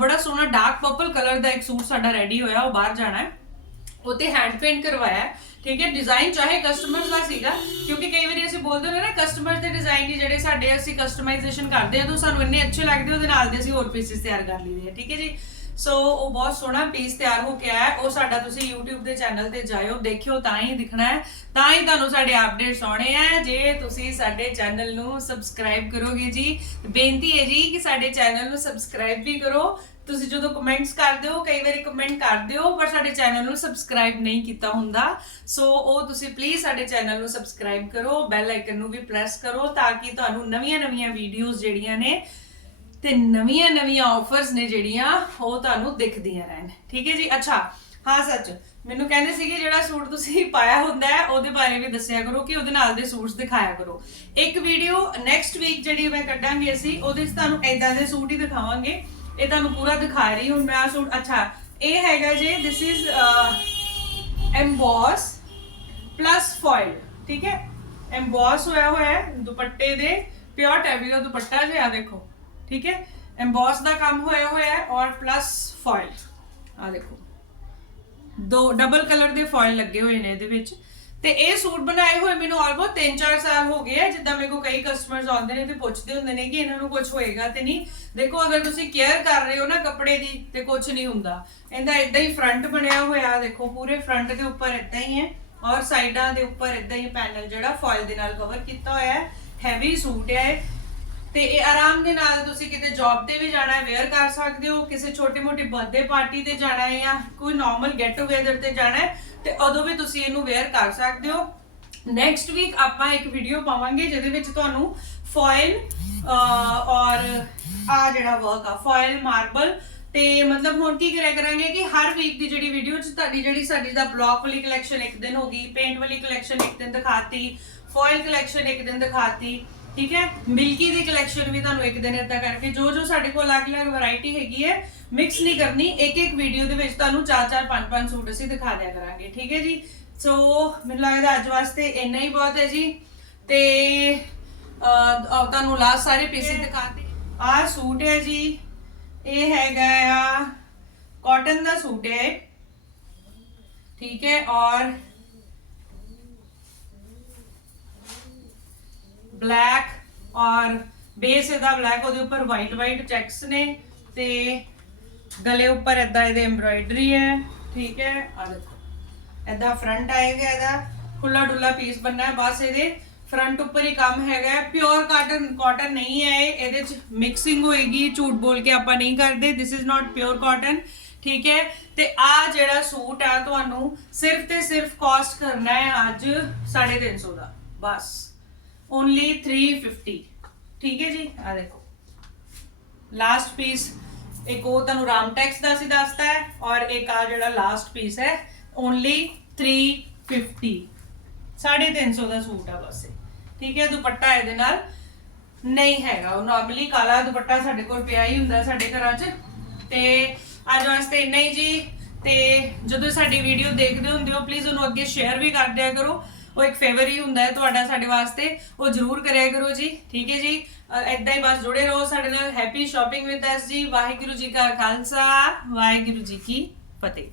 ਬੜਾ ਸੋਹਣਾ ਡਾਰਕ ਪਰਪਲ ਕਲਰ ਦਾ ਇੱਕ ਸੂਟ ਸਾਡਾ ਰੈਡੀ ਹੋਇਆ, ਉਹ ਬਾਹਰ ਜਾਣਾ ਹੈ। ਉਤੇ ਹੈਂਡ ਪੇਂਟ ਕਰਵਾਇਆ ਠੀਕ ਹੈ? ਡਿਜ਼ਾਈਨ ਚਾਹੇ ਕਸਟਮਰ ਦਾ ਸੀਗਾ, ਕਿਉਂਕਿ ਕਈ ਵਾਰੀ ਅਸੀਂ ਬੋਲਦੇ ਨੇ ਨਾ ਕਸਟਮਰ ਦੇ ਡਿਜ਼ਾਈਨ ਹੀ ਜਿਹੜੇ ਸਾਡੇ ਅਸੀਂ ਕਸਟਮਾਈਜ਼ੇਸ਼ਨ ਕਰਦੇ ਹਾਂ, ਤਾਂ ਸਾਨੂੰ ਇੰਨੇ ਅੱਛੇ ਲੱਗਦੇ ਉਹਦੇ ਨਾਲ ਦੇ ਅਸੀਂ ਹੋਰ ਪੀਸਿਸ ਤਿਆਰ ਕਰ ਲਈਦੇ ਆ ਠੀਕ ਹੈ ਜੀ? ਸੋ ਉਹ ਬਹੁਤ ਸੋਹਣਾ ਪੀਸ ਤਿਆਰ ਹੋ ਕੇ ਆਇਆ ਉਹ ਸਾਡਾ ਤੁਸੀਂ YouTube ਦੇ ਚੈਨਲ ਤੇ ਜਾਇਓ, ਦੇਖਿਓ, ਤਾਂ ਹੀ ਦਿਖਣਾ ਹੈ। ਤਾਂ ਹੀ ਤੁਹਾਨੂੰ ਸਾਡੇ ਅਪਡੇਟਸ ਆਉਣੇ ਆ ਜੇ ਤੁਸੀਂ ਸਾਡੇ ਚੈਨਲ ਨੂੰ ਸਬਸਕ੍ਰਾਈਬ ਕਰੋਗੇ ਜੀ ਬੇਨਤੀ ਹੈ ਜੀ ਕਿ ਸਾਡੇ ਚੈਨਲ ਨੂੰ ਸਬਸਕ੍ਰਾਈਬ ਵੀ ਕਰੋ। ਤੁਸੀਂ ਜਦੋਂ ਕਮੈਂਟਸ ਕਰਦੇ ਹੋ, ਕਈ ਵਾਰੀ ਕਮੈਂਟ ਕਰਦੇ ਹੋ, ਪਰ ਸਾਡੇ ਚੈਨਲ ਨੂੰ ਸਬਸਕ੍ਰਾਈਬ ਨਹੀਂ ਕੀਤਾ ਹੁੰਦਾ। ਸੋ ਉਹ ਤੁਸੀਂ ਪਲੀਜ਼ ਸਾਡੇ ਚੈਨਲ ਨੂੰ ਸਬਸਕ੍ਰਾਈਬ ਕਰੋ ਬੈਲ ਆਈਕਨ ਨੂੰ ਵੀ ਪ੍ਰੈਸ ਕਰੋ, ਤਾਂ ਕਿ ਤੁਹਾਨੂੰ ਨਵੀਆਂ-ਨਵੀਆਂ ਵੀਡੀਓਜ਼ ਜਿਹੜੀਆਂ ਨੇ ਤੇ ਨਵੀਆਂ-ਨਵੀਆਂ ਆਫਰਸ ਨੇ ਜਿਹੜੀਆਂ, ਉਹ ਤੁਹਾਨੂੰ ਦਿਖਦੀਆਂ ਰਹਿਣ। ਠੀਕ ਹੈ ਜੀ? ਅੱਛਾ, ਹਾਂ ਸੱਚ, ਮੈਨੂੰ ਕਹਿੰਦੇ ਸੀਗੇ ਜਿਹੜਾ ਸੂਟ ਤੁਸੀਂ ਪਾਇਆ ਹੁੰਦਾ ਹੈ, ਉਹਦੇ ਬਾਰੇ ਵੀ ਦੱਸਿਆ ਕਰੋ ਕਿ ਉਹਦੇ ਨਾਲ ਦੇ ਸੂਟਸ ਦਿਖਾਇਆ ਕਰੋ। ਇੱਕ ਵੀਡੀਓ ਨੈਕਸਟ ਵੀਕ ਜਿਹੜੀ ਮੈਂ ਕੱਢਾਂਗੇ ਅਸੀਂ, ਉਹਦੇ 'ਚ ਤੁਹਾਨੂੰ ਐਦਾਂ ਦੇ ਸੂਟ ਹੀ ਦਿਖਾਵਾਂਗੇ। ਇਹ ਤੁਹਾਨੂੰ ਪੂਰਾ ਦਿਖਾ ਰਹੀ ਹੁਣ ਮੈਂ ਆਹ ਸੂਟ। ਅੱਛਾ, ਇਹ ਹੈਗਾ ਜੀ this is emboss plus foil ਠੀਕ ਹੈ? ਐਮਬੋਸ ਹੋਇਆ ਹੋਇਆ ਹੈ, ਦੁਪੱਟੇ ਦੇ ਪਿਓਰ ਟੈਬੀਓ ਦੁਪੱਟਾ ਜੇ ਆ ਦੇਖੋ। ਠੀਕ ਹੈ ਐਮਬੋਸ ਦਾ ਕੰਮ ਹੋਇਆ ਹੋਇਆ ਹੈ ਔਰ ਪਲੱਸ ਫੋਇਲ ਆ ਦੇਖੋ ਦੋ ਡਬਲ ਕਲਰ ਦੇ ਫੋਇਲ ਲੱਗੇ ਹੋਏ ਨੇ ਇਹਦੇ ਵਿੱਚ ਤੇ ਇਹ ਸੂਟ ਬਣਾਏ ਹੋਏ ਮੈਨੂੰ ਆਲਮੋਸਟ 3-4 ਸਾਲ ਹੋ ਗਏ ਆ ਜਿੱਦਾਂ ਮੇਰੇ ਕੋ ਕਈ ਕਸਟਮਰਸ ਆਉਂਦੇ ਨੇ ਤੇ ਪੁੱਛਦੇ ਹੁੰਦੇ ਨੇ ਕਿ ਇਹਨਾਂ ਨੂੰ ਕੁਝ ਹੋਏਗਾ ਤੇ ਨਹੀਂ ਦੇਖੋ ਅਗਰ ਤੁਸੀਂ ਕੇਅਰ ਕਰ ਰਹੇ ਹੋ ਨਾ ਕੱਪੜੇ ਦੀ ਤੇ ਕੁਝ ਨਹੀਂ ਹੁੰਦਾ ਇਹਦਾ ਇਦਾਂ ਹੀ ਫਰੰਟ ਬਣਿਆ ਹੋਇਆ ਦੇਖੋ ਪੂਰੇ ਫਰੰਟ ਦੇ ਉੱਪਰ ਇਦਾਂ ਹੀ ਹੈ ਔਰ ਸਾਈਡਾਂ ਦੇ ਉੱਪਰ ਇਦਾਂ ਹੀ ਪੈਨਲ ਜਿਹੜਾ ਫੋਇਲ ਦੇ ਨਾਲ ਕਵਰ ਕੀਤਾ ਹੋਇਆ ਹੈ ਹੈਵੀ ਸੂਟ ਹੈ ਤੇ ਇਹ ਆਰਾਮ ਦੇ ਨਾਲ ਤੁਸੀਂ ਕਿਤੇ ਜੌਬ ਤੇ ਵੀ ਜਾਣਾ ਹੈ ਵੇਅਰ ਕਰ ਸਕਦੇ ਹੋ, ਕਿਸੇ ਛੋਟੀ ਮੋਟੀ ਬਰਥਡੇ ਪਾਰਟੀ ਤੇ ਜਾਣਾ ਹੈ ਜਾਂ ਕੋਈ ਨਾਰਮਲ ਗੈਟ ਟੂਗੇਦਰ ਤੇ ਜਾਣਾ ਹੈ, ਤੇ ਉਦੋਂ ਵੀ ਤੁਸੀਂ ਇਹਨੂੰ ਵੇਅਰ ਕਰ ਸਕਦੇ ਹੋ। ਨੈਕਸਟ ਵੀਕ ਆਪਾਂ ਇੱਕ ਵੀਡੀਓ ਪਾਵਾਂਗੇ ਜਿਹਦੇ ਵਿੱਚ ਤੁਹਾਨੂੰ ਫੋਇਲ ਔਰ ਆ ਜਿਹੜਾ ਵਰਕ ਆ ਫੋਇਲ ਮਾਰਬਲ ਤੇ ਮਤਲਬ ਹੁਣ ਕੀ ਕਰਿਆ ਕਰਾਂਗੇ ਕਿ ਹਰ ਵੀਕ ਦੀ ਜਿਹੜੀ ਵੀਡੀਓ ਚ ਤੁਹਾਡੀ ਜਿਹੜੀ ਸਾਡੀ ਦਾ ਬਲੌਕ ਵਾਲੀ ਕਲੈਕਸ਼ਨ ਇੱਕ ਦਿਨ ਹੋ ਗਈ ਪੇਂਟ ਵਾਲੀ ਕਲੈਕਸ਼ਨ ਇੱਕ ਦਿਨ ਦਿਖਾਤੀ ਫੋਇਲ ਕਲੈਕਸ਼ਨ ਇੱਕ ਦਿਨ ਦਿਖਾਤੀ ਠੀਕ ਹੈ? ਮਿਲਕੀ ਦੀ ਕਲੈਕਸ਼ਨ ਵੀ ਤੁਹਾਨੂੰ ਇੱਕ ਦਿਨ ਏਦਾਂ ਕਰਕੇ ਜੋ ਜੋ ਸਾਡੇ ਕੋਲ ਅਲੱਗ-ਅਲੱਗ ਵੈਰਾਈਟੀ ਹੈਗੀ ਹੈ ਮਿਕਸ ਨਹੀਂ ਕਰਨੀ। ਇੱਕ ਇੱਕ ਵੀਡੀਓ ਦੇ ਵਿੱਚ ਤੁਹਾਨੂੰ 4-4 5-5 ਸੂਟ ਅਸੀਂ ਦਿਖਾ ਦਿਆ ਕਰਾਂਗੇ। ਠੀਕ ਹੈ ਜੀ? ਸੋ ਮੈਨੂੰ ਲੱਗਦਾ ਅੱਜ ਵਾਸਤੇ ਇੰਨਾ ਹੀ ਬਹੁਤ ਹੈ ਜੀ। ਤੇ ਤੁਹਾਨੂੰ ਲਾਸਟ ਸਾਰੇ ਪੀਸਿਸ ਦਿਖਾਤੇ ਆਹ ਸੂਟ ਹੈ ਜੀ। ਇਹ ਹੈਗਾ ਆ ਕਾਟਨ ਦਾ ਸੂਟ ਹੈ। ਠੀਕ ਹੈ? ਔਰ ਬਲੈਕ ਔਰ ਬੇਸ ਇਹਦਾ ਬਲੈਕ ਉਹਦੇ ਉੱਪਰ ਵਾਈਟ ਵਾਈਟ ਚੈਕਸ ਨੇ ਤੇ ਗਲੇ ਉੱਪਰ ਏਦਾਂ ਇਹਦੇ ਐਮਬ੍ਰਾਇਡਰੀ ਹੈ, ਠੀਕ ਹੈ। ਆ ਦੇਖੋ, ਏਦਾਂ ਫਰੰਟ ਆਏਗਾ ਇਹਦਾ ਖੁੱਲਾ ਡੁੱਲਾ ਪੀਸ ਬੰਨਾ ਹੈ, ਬਸ ਇਹਦੇ ਫਰੰਟ ਉੱਪਰ ਹੀ ਕੰਮ ਹੈਗਾ ਪਿਓਰ ਕਾਟਨ ਕਾਟਨ ਨਹੀਂ ਹੈ ਇਹਦੇ ਚ ਮਿਕਸਿੰਗ ਹੋਏਗੀ, ਝੂਠ ਬੋਲ ਕੇ ਆਪਾਂ ਨਹੀਂ ਕਰਦੇ this is not pure cotton ਠੀਕ ਹੈ। ਤੇ ਆ ਜਿਹੜਾ ਸੂਟ ਆ ਤੁਹਾਨੂੰ ਸਿਰਫ ਤੇ ਸਿਰਫ ਕਾਸਟ ਕਰਨਾ ਹੈ ਅੱਜ 350 ਦਾ, ਬਸ। ਓਨਲੀ 350 ਠੀਕ ਹੈ ਜੀ? ਆ ਦੇਖੋ। ਲਾਸਟ ਪੀਸ ਇੱਕ ਉਹ ਤੁਹਾਨੂੰ ਰਾਮਟੈਕਸ ਦਾ ਸੀ ਦੱਸਦਾ ਹੈ ਔਰ ਇੱਕ ਆ ਜਿਹੜਾ ਲਾਸਟ ਪੀਸ ਹੈ ਓਨਲੀ 350 350 ਦਾ ਸੂਟ ਆ ਬਸ ਠੀਕ ਹੈ? ਦੁਪੱਟਾ ਇਹਦੇ ਨਾਲ ਨਹੀਂ ਹੈਗਾ। ਉਹ ਨਾਰਮਲੀ ਕਾਲਾ ਦੁਪੱਟਾ ਸਾਡੇ ਕੋਲ ਪਿਆ ਹੀ ਹੁੰਦਾ ਸਾਡੇ ਘਰਾਂ 'ਚ। ਤੇ ਅੱਜ ਵਾਸਤੇ ਇੰਨਾ ਹੀ ਜੀ। ਤੇ ਜਦੋਂ ਸਾਡੀ ਵੀਡੀਓ ਦੇਖਦੇ ਹੁੰਦੇ ਹੋ ਪਲੀਜ਼ ਉਹਨੂੰ ਅੱਗੇ ਸ਼ੇਅਰ ਵੀ ਕਰ ਦਿਆ ਕਰੋ। ਉਹ ਇੱਕ ਫੇਵਰ ਹੀ ਹੁੰਦਾ ਹੈ ਤੁਹਾਡਾ, ਸਾਡੇ ਵਾਸਤੇ। ਉਹ ਜ਼ਰੂਰ ਕਰਿਆ ਕਰੋ ਜੀ, ਠੀਕ ਹੈ ਜੀ? ਐਦਾਂ ਹੀ ਬਸ ਜੁੜੇ ਰਹੋ ਸਾਡੇ ਨਾਲ। ਹੈਪੀ ਸ਼ਾਪਿੰਗ ਵਿਦ ਅਸ ਜੀ। ਵਾਹਿਗੁਰੂ ਜੀ ਕਾ ਖਾਲਸਾ, ਵਾਹਿਗੁਰੂ ਜੀ ਕੀ ਫਤਿਹ।